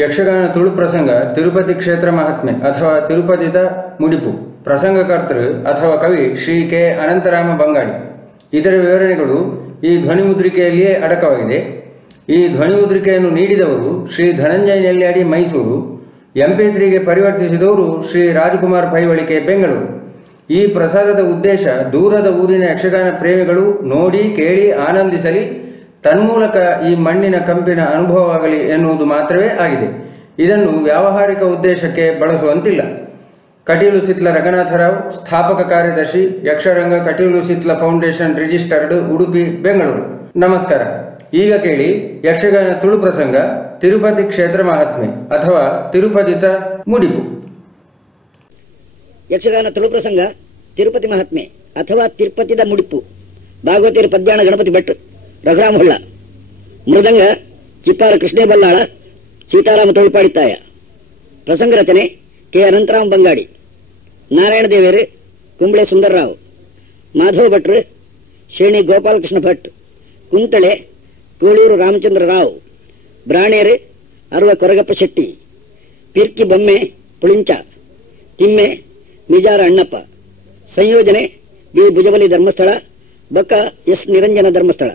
ಯಕ್ಷಗಾನ ತುಳು ಪ್ರಸಂಗ ತಿರುಪತಿ ಕ್ಷೇತ್ರ ಮಹಾತ್ಮೆ ಅಥವಾ ತಿರುಪತಿದ ಮುಡಿಪು. ಪ್ರಸಂಗಕರ್ತೃ ಅಥವಾ ಕವಿ ಶ್ರೀ ಕೆ ಅನಂತರಾಮ ಬಂಗಾಡಿ. ಇದರ ವಿವರಣೆಗಳು ಈ ಧ್ವನಿಮುದ್ರಿಕೆಯಲ್ಲಿಯೇ ಅಡಕವಾಗಿದೆ. ಈ ಧ್ವನಿಮುದ್ರಿಕೆಯನ್ನು ನೀಡಿದವರು ಶ್ರೀ ಧನಂಜಯ ನೆಲ್ಯಾಡಿ ಮೈಸೂರು. MP3ಗೆ ಪರಿವರ್ತಿಸಿದವರು ಶ್ರೀ ರಾಜಕುಮಾರ್ ಪೈವಳಿಕೆ ಬೆಂಗಳೂರು. ಈ ಪ್ರಸಾದದ ಉದ್ದೇಶ ದೂರದ ಊರಿನ ಯಕ್ಷಗಾನ ಪ್ರೇಮಿಗಳು ನೋಡಿ ಕೇಳಿ ಆನಂದಿಸಲಿ, ತನ್ಮೂಲಕ ಈ ಮಣ್ಣಿನ ಕಂಪಿನ ಅನುಭವವಾಗಲಿ ಎನ್ನುವುದು ಮಾತ್ರವೇ ಆಗಿದೆ. ಇದನ್ನು ವ್ಯಾವಹಾರಿಕ ಉದ್ದೇಶಕ್ಕೆ ಬಳಸುವಂತಿಲ್ಲ. ಕಟೀಲು ಸಿತ್ಲ ರಂಗನಾಥರಾವ್, ಸ್ಥಾಪಕ ಕಾರ್ಯದರ್ಶಿ, ಯಕ್ಷರಂಗ ಕಟೀಲು ಸಿತ್ಲ ಫೌಂಡೇಶನ್ ರಿಜಿಸ್ಟರ್ಡ್, ಉಡುಪಿ, ಬೆಂಗಳೂರು. ನಮಸ್ಕಾರ. ಈಗ ಕೇಳಿ ಯಕ್ಷಗಾನ ತುಳು ಪ್ರಸಂಗ ತಿರುಪತಿ ಕ್ಷೇತ್ರ ಮಹಾತ್ಮೆ ಅಥವಾ ತಿರುಪತಿತ ಮುಡಿಪು. ಯಕ್ಷಗಾನ ತುಳು ಪ್ರಸಂಗ ತಿರುಪತಿ ಮಹಾತ್ಮೆ ಅಥವಾ ತಿರುಪತಿದ ಮುಡಿಪು. ಭಾಗವತಿಯರು ಪದ್ಯಾಣ ಗಣಪತಿ ಭಟ್, ರಘುರಾಮ ಹೊಳ್ಳ. ಮೃದಂಗ ಚಿಪ್ಪಾರ ಕೃಷ್ಣೇ ಬಲ್ಲಾಳ, ಸೀತಾರಾಮ ತೊಳ್ಪಾಡಿತ್ತಾಯ. ಪ್ರಸಂಗ ರಚನೆ ಕೆ ಅನಂತರಾಮ ಬಂಗಾಡಿ. ನಾರಾಯಣ ದೇವೇರು ಕುಂಬಳೆ ಸುಂದರರಾವ್. ಮಾಧವ ಭಟ್ರು ಶ್ರೇಣಿ ಗೋಪಾಲಕೃಷ್ಣ ಭಟ್. ಕುಂತಳೆ ಕೋಳೂರು ರಾಮಚಂದ್ರ ರಾವ್. ಬ್ರಾಣೇರು ಅರ್ವ ಕೊರಗಪ್ಪ ಶೆಟ್ಟಿ. ಪಿರ್ಕಿ ಬೊಮ್ಮೆ ಪುಳಿಂಚ. ತಿಮ್ಮೆ ಮಿಜಾರ ಅಣ್ಣಪ್ಪ. ಸಂಯೋಜನೆ ಬಿ ಭುಜಬಲಿ ಧರ್ಮಸ್ಥಳ, ಬಕ್ಕ ಎಸ್ ನಿರಂಜನ ಧರ್ಮಸ್ಥಳ.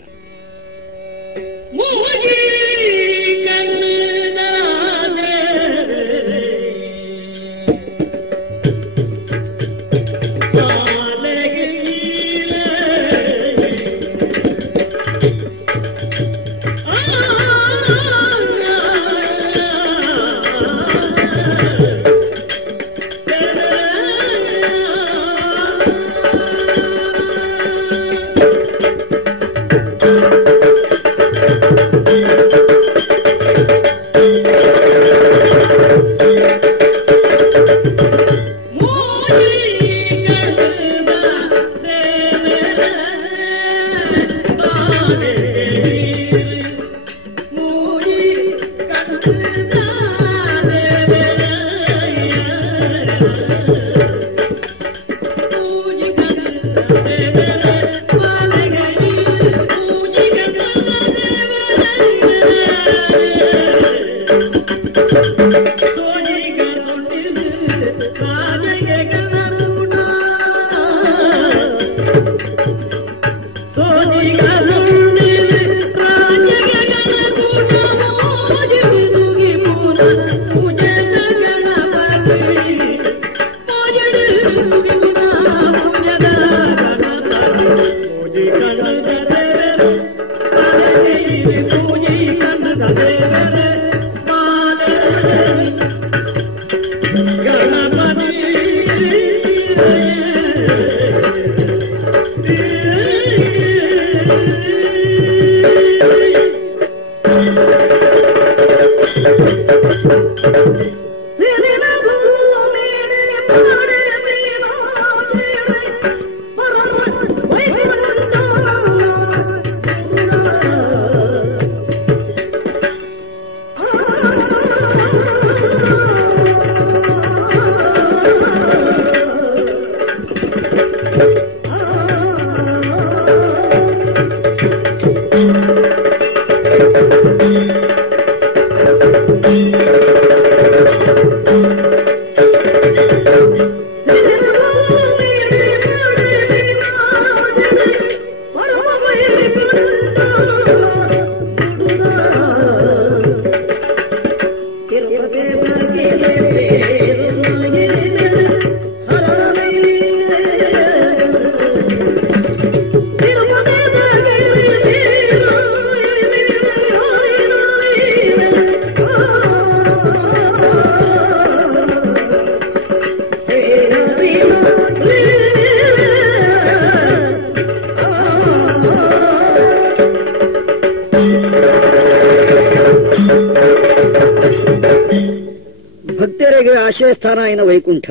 ಭಕ್ತರಿಗೆ ಆಶ್ರಯಸ್ಥಾನ ಇನ ವೈಕುಂಠ.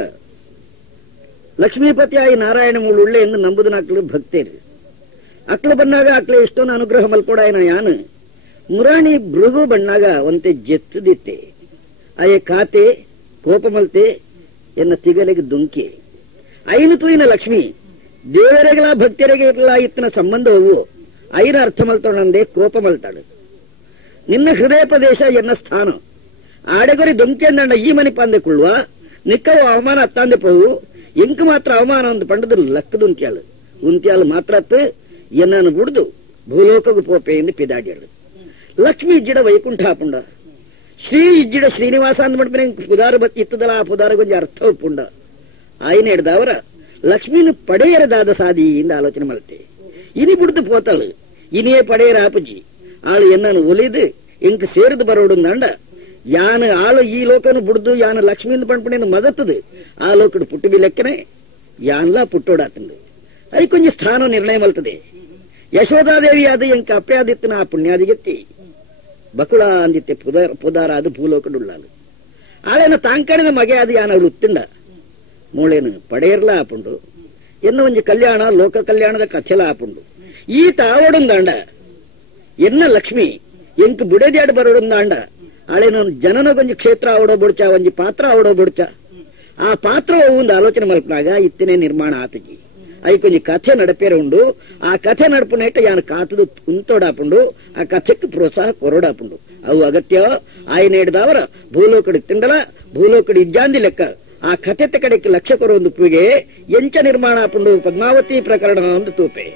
ಲಕ್ಷ್ಮೀಪತಿಯಾಗಿ ನಾರಾಯಣ ಮೂಳುಳ್ಳೆ ಎಂದು ನಂಬುದನ ಅಕ್ಳು ಭಕ್ತೇರು. ಅಕ್ಳು ಬಣ್ಣಾಗ ಅಕ್ಳೆ ಇಷ್ಟೊಂದು ಅನುಗ್ರಹ ಮಲ್ಕೊಡಾಯನ ಯಾನು ಮುರಾಣಿ ಭೃಗು ಬಣ್ಣಾಗ ಒಂತೆ ಜೆತ್ತದಿತ್ತೆ. ಅಯ್ಯ ಖಾತೆ ಕೋಪಮಲ್ತೆ ಎನ್ನ ತಿಗಲಿಗೆ ದುಂಕೆ ಐನು ತೂಯಿನ ಲಕ್ಷ್ಮಿ ದೇವರಿಗೆಲ್ಲ ಭಕ್ತರಿಗೆಲ್ಲ ಇತ್ತನ ಸಂಬಂಧವು ಐನ ಅರ್ಥ ಮಲ್ತೊಂಡೆ ಕೋಪ ಮಲ್ತಾಡು. ನಿನ್ನ ಹೃದಯ ಪ್ರದೇಶ ಎನ್ನ ಸ್ಥಾನ ಆಡೆಗೊರಿ ದೊಂಕೆ ಅಂದಂಡ ಈ ಮನೆ ಪಾಂದೆ ಕುಳ್ಳುವ ನಿಕ್ಕವು ಅವಮಾನ ಅತ್ತಾಂದೆ ಪೋವು ಎಂಕ್ ಮಾತ್ರ ಅವಮಾನ ಒಂದು ಪಂಡದ ಲಕ್ಕದ ಉಂತ್ಯಾಳು ಮಾತ್ರ ಎನ್ನನ್ನು ಬಿಡ್ದು ಭೂಲೋಕಗು ಪೋಪೆ ಎಂದು ಪಿದಾಡ್ಯಾಳು. ಲಕ್ಷ್ಮಿ ಇಜ್ಜಿಡ ವೈಕುಂಠ ಪುಂಡ, ಶ್ರೀ ಇಜ್ಜಿಡ ಶ್ರೀನಿವಾಸ ಅಂದ್ ಮಾಡ್ಬೇನೆ ಪುದಾರ ಇತ್ತದಲ್ಲ ಆ ಪುದಾರಗೊಂದು ಅರ್ಥ ಪುಂಡ ಆಯ್ನ ಹಿಡ್ದವರ ಲಕ್ಷ್ಮೀನು ಪಡೆಯರದಾದ ಸಾದಿ ಇಂದ ಆಲೋಚನೆ ಮಾಡುತ್ತೆ. ಇನಿ ಬಿಡ್ದು ಪೋತಳು ಇನಿಯೇ ಪಡೆಯರ ಆಪುಜಿ ಆಳು ಎನ್ನನ್ನು ಒಲಿದು ಎಂಕ್ ಸೇರಿದು ಬರೋಡು ದಂಡ ಯಾನ ಆಳು ಈ ಲೋಕನು ಬಿಡ್ದು ಯಾನ ಲಕ್ಷ್ಮಿಯಿಂದ ಪಂಪಣೆಯನ್ನು ಮದತ್ತದು ಆ ಲೋಕಡು ಪುಟ್ಟು ಬಿ ಲೆಕ್ಕನೆ ಯಾನ್ಲಾ ಪುಟ್ಟೋಡಾತಂದು ಅದು ಕೊಂಚ ಸ್ಥಾನ ನಿರ್ಣಯ ಮಲ್ತದೆ. ಯಶೋಧಾದೇವಿ ಆದ ಎಂಕ ಅಪ್ಯಾದಿತ್ತನ ಆ ಪುಣ್ಯಾದಿಗೆತ್ತಿ ಬಕುಳ ಅಂದಿತ್ತೆ ಪುದಾರ ಅದು ಭೂಲೋಕಡುಳ್ಳಾಳು ಆಳೇನ ತಾಂಕಣಿದ ಮಗೆ ಅದು ಯಾನ ಅವಳು ಉತ್ತಿಂಡ ಮೂಳೇನು ಪಡೆಯರ್ಲ ಆಪುಂಡು ಎನ್ನ ಒಂಜಿ ಕಲ್ಯಾಣ ಲೋಕ ಕಲ್ಯಾಣದ ಕಥೆಲ ಆಪುಂಡು ಈತ ಆವಡುಂದಾಂಡ ಎನ್ನ ಲಕ್ಷ್ಮಿ ಎಂಕ್ ಬುಡೆದ್ಯಾಡು ಬರೋಡುಂದಾಂಡ ಆಳೇನ ಜನನಗೊಂಜಿ ಕ್ಷೇತ್ರ ಆವಡೋ ಬುಡ್ಚ ಒಂಜಿ ಪಾತ್ರ ಆವಡೋ ಬುಡ್ಚ ಆ ಪಾತ್ರ ಒಂದು ಆಲೋಚನೆ ಮಲ್ಪನಾಗ ಇತ್ತನೇ ನಿರ್ಮಾಣ ಆತಜಿ ಅයි ಕೊಂಚ ಕಥೆ ನಡಪೇರ ಉಂಡು ಆ ಕಥೆ ನಡಪುನೇಟ ಯಾನ ಕಾತದು ಉಂತೋಡಾಪುಂಡು ಆ ಕಥೆಕ್ಕೆ ಪ್ರೋತ್ಸಾಹ ಕೊರೋಡಾಪುಂಡು ಅವು ಅಗತ್ಯ ಆಯ್ನ ಹಿಡ್ದವರ ಭೂಲೋಕಡಿ ತಿಂಡಲ ಭೂಲೋಕಡಿ ಇಜ್ಜಾಂದಿ ಲೆಕ್ಕ ಆ ಕಥೆತ ಕಡೆಗೆ ಲಕ್ಷ್ಯ ಕೊರೋ ಒಂದು ಪೂಗೆ ಎಂಚ ನಿರ್ಮಾಣ ಆಪುಂಡು ಪದ್ಮಾವತಿ ಪ್ರಕರಣ ಒಂದು ತೂಪೆ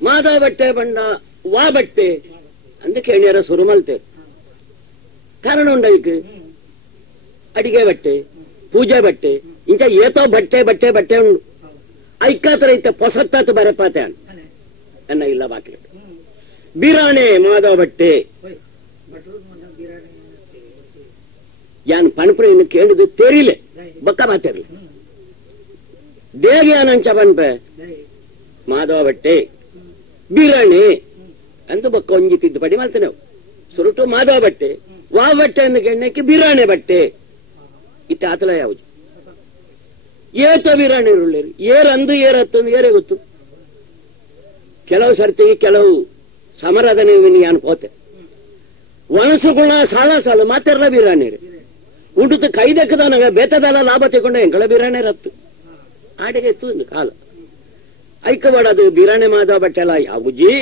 ಮಾಧವ ಬಟ್ಟೆ ಬಣ್ಣ ವಾ ಬಟ್ಟೆ ಅಂತ ಕೇಳಿಯಾರ ಸುರುಮಲ್ತೆ ಕಾರಣ ಉಂಡೈಕ್ ಅಡಿಗೆ ಬಟ್ಟೆ ಪೂಜೆ ಬಟ್ಟೆ ಇಂಚ ಏತೋ ಬಟ್ಟೆ ಬಟ್ಟೆ ಬಟ್ಟೆ ಉಂಡು ಐಕಾತರ ಐತೆ ಪೊಸತ್ತಾತು ಬರಪಾತೆ ಅನ್ನ ಇಲ್ಲ ಬಾಕಿ ಬಿರಾಣೆ ಮಾಧವ ಬಟ್ಟೆ ಯಾನ್ ಪಣಪುರ ಇನ್ನು ಕೇಳಿದು ತೆರಿಲೆ ಬಕ್ಕ ಮಾತಿರ್ಲಿ ದೇಗೆ ಅನಂಚ ಪನ್ಪೆ ಮಾಧವ ಬಟ್ಟೆ ಬಿರಾಣಿ ಅಂತ ಬಕ್ಕ ಒಂಜಿ ತಿದ್ದುಪಡಿ ಮಾಡ್ತೇವೆ ನಾವು ಸುರುಟು ಮಾಧವ ಬಟ್ಟೆ ವಾ ಬಟ್ಟೆ ಅನ್ನ ಕೆಣ್ಣಕ್ಕೆ ಬಿರಾಣೆ ಬಟ್ಟೆ ಇತ್ತ ಆತಲ ಯಾವುದು ಏತ ಬಿರಾಣಿ ಇರುಳ್ಳೇರು ಏರಂದು ಏರತ್ತಂದು ಏರೇ ಗೊತ್ತು ಕೆಲವು ಸರ್ತಿ ಕೆಲವು ಸಮರದ ನೀವು ಯಾನ್ ಪೋತೆ ವನಸುಗುಣ ಸಾಲ ಸಾಲು ಮಾತೆರ್ಲ ಬಿರಾಣಿರಿ ಉಡುತ್ತು ಕೈದಕ್ಕದನಗ ಬೇತದಲ್ಲ ಲಾಭ ತಗೊಂಡ ಎಂಗಳ ಬಿರಾಣೆ ರತ್ತು ಆಡೆಗೆ ಎತ್ತು ಕಾಲ ಐಕಬಾಡದು ಬಿರಾಣೆ ಮಾಧವ ಬಟ್ಟೆ ಎಲ್ಲ ಯಾವುಜಿ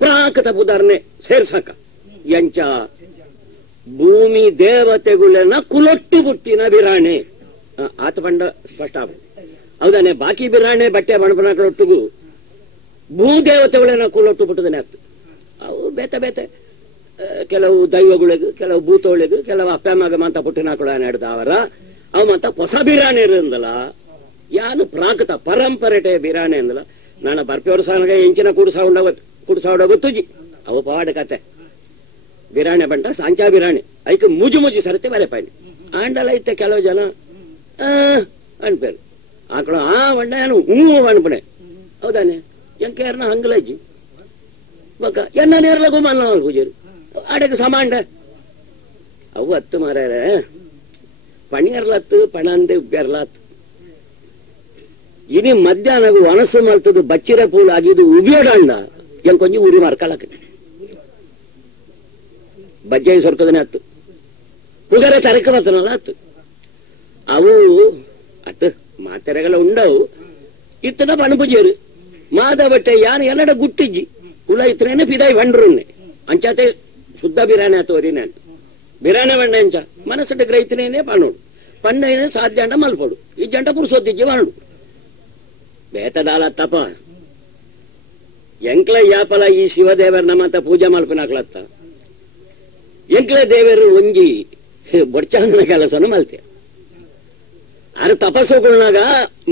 ಪ್ರಾಕೃತ ಉದಾಹರಣೆ ಸೇರ್ಸಕ ಎಂಚ ಭೂಮಿ ದೇವತೆಗಳನ್ನ ಕುಲೊಟ್ಟು ಬುಟ್ಟಿನ ಬಿರಾಣೆ ಆತ ಬಂಡ ಸ್ಪಷ್ಟ ಹೌದಾನೆ ಬಾಕಿ ಬಿರಾಣೆ ಬಟ್ಟೆ ಬಣಬಣಗಳೊಟ್ಟಿಗೂ ಭೂದೇವತೆಗಳನ್ನ ಕುಲೊಟ್ಟು ಬಿಟ್ಟದನೆ ಆಗ್ತದೆ ಅವು ಬೇತೆ ಬೇತೆ ಕೆಲವು ದೈವಗಳಿಗೂ ಕೆಲವು ಭೂತಗಳಿಗೂ ಕೆಲವು ಅಪ್ಪ ಮಗ ಮಂತ ಪುಟ್ಟಿನಾಕಳ ನಡೆದವರ ಅವ ಮಂತ ಹೊಸ ಬಿರಾಣೆ ಇರಂದಲ್ಲ ಯಾನು ಪ್ರಾಕೃತ ಪರಂಪರೆಟೆ ಬಿರಾಣೆ ಅಂದಲ್ಲ ನಾನು ಬರ್ಪೇವ್ರ ಸಾನಾಗ ಎಂಚಿನ ಕುಡಿಸಾವಡ ಗೊತ್ತುಜಿ ಅವು ಪಾಡ ಕತೆ ಬಿರಾಣೆ ಬಂಟ ಸಾಂಚಾ ಬಿರಾಣೆ ಐಕ ಮುಜು ಮುಜಿ ಸರತೆ ಬರೆ ಪಾಯ್ನೆ ಆಂಡಲ ಐತೆ ಕೆಲವು ಜನ ಅನ್ಪೇರು ಆಕಳ ಆ ಬಂಡ ಏನು ಅನ್ಪಣೆ ಹೌದಾನೆ ಎಂಕೇರ್ನ ಹಂಗಲಜ್ಜಿ ಬಕ್ಕ ಎನ್ನ ನೇರ್ಲ ಗುಮಾನ ಪೂಜೆರು ಆಡೆಗೆ ಸಮಾಂಡ ಅವು ಹತ್ತು ಮಾರ್ಯಾರ ಪಣಿಯರ್ಲತ್ತು ಪಣ ಅಂದೆ ಉಬ್ಬ್ಯಾರ್ಲತ್ತು ಇನಿ ಮಧ್ಯಾಹ್ನ ವನಸ್ಸು ಮಲ್ತದು ಬಚ್ಚಿರ ಪೂಲ್ ಆಗಿದ್ದು ಉಗಿಯೋಡಾಂಡ ಹೆಂಗ್ ಕೊಂಚ ಉರಿ ಮಾರ್ಕಲಕ ಬಜ್ಜೆ ಸೊರ್ಕದನೆ ಹತ್ತು ಪುಗರೆ ತರಕ ಬರ್ತನಲ್ಲ ಹತ್ತು ಅವು ಅತ್ತ ಮಾತೆರೆಗಳ ಉಂಡವು ಇತ್ತನ ಪಣಪುಜೇರು ಮಾದಬಟ್ಟೆ ಯಾನ ಎಲ್ಲಡ ಗುಟ್ಟಿಜ್ಜಿ ಉಳ ಇತ್ತನೇ ಪಿದಾಯಿ ಬಂಡ್ರುನ್ನೆ ಅಂಚಾತೆ ಶುದ್ಧ ಬಿರಾನೆ ತೋರಿ ನಾನು ಬಿರಾನೆ ಬಂಡ ಅಂಚ ಮನಸ್ಸು ಗ್ರಹಿತನೇನೆ ಪಣ್ಣೋಡು ಪಣ್ಣೇನೆ ಸಾಧ್ಯಾಂಡ ಮಲ್ಪೋಡು ಈ ಜಂಟ ಪುರುಸೊತ್ತಿಜ್ಜಿ ಬಾಂಡು ಬೇತದಾಲ ತಪ ಎಂಕ್ಲ ಯಾಪಲ ಈ ಶಿವದೇವರ ನಮ್ಮಂತ ಪೂಜೆ ಮಲ್ಪನಾಕ್ಲತ್ತ ಎಂಕ್ಲೆ ದೇವರು ಒಂಜಿ ಬೊಡ್ಚಾಂದನ ಕೆಲಸನ ಮಲ್ತೆ ಅದು ತಪಸ್ಸುಗಳಾಗ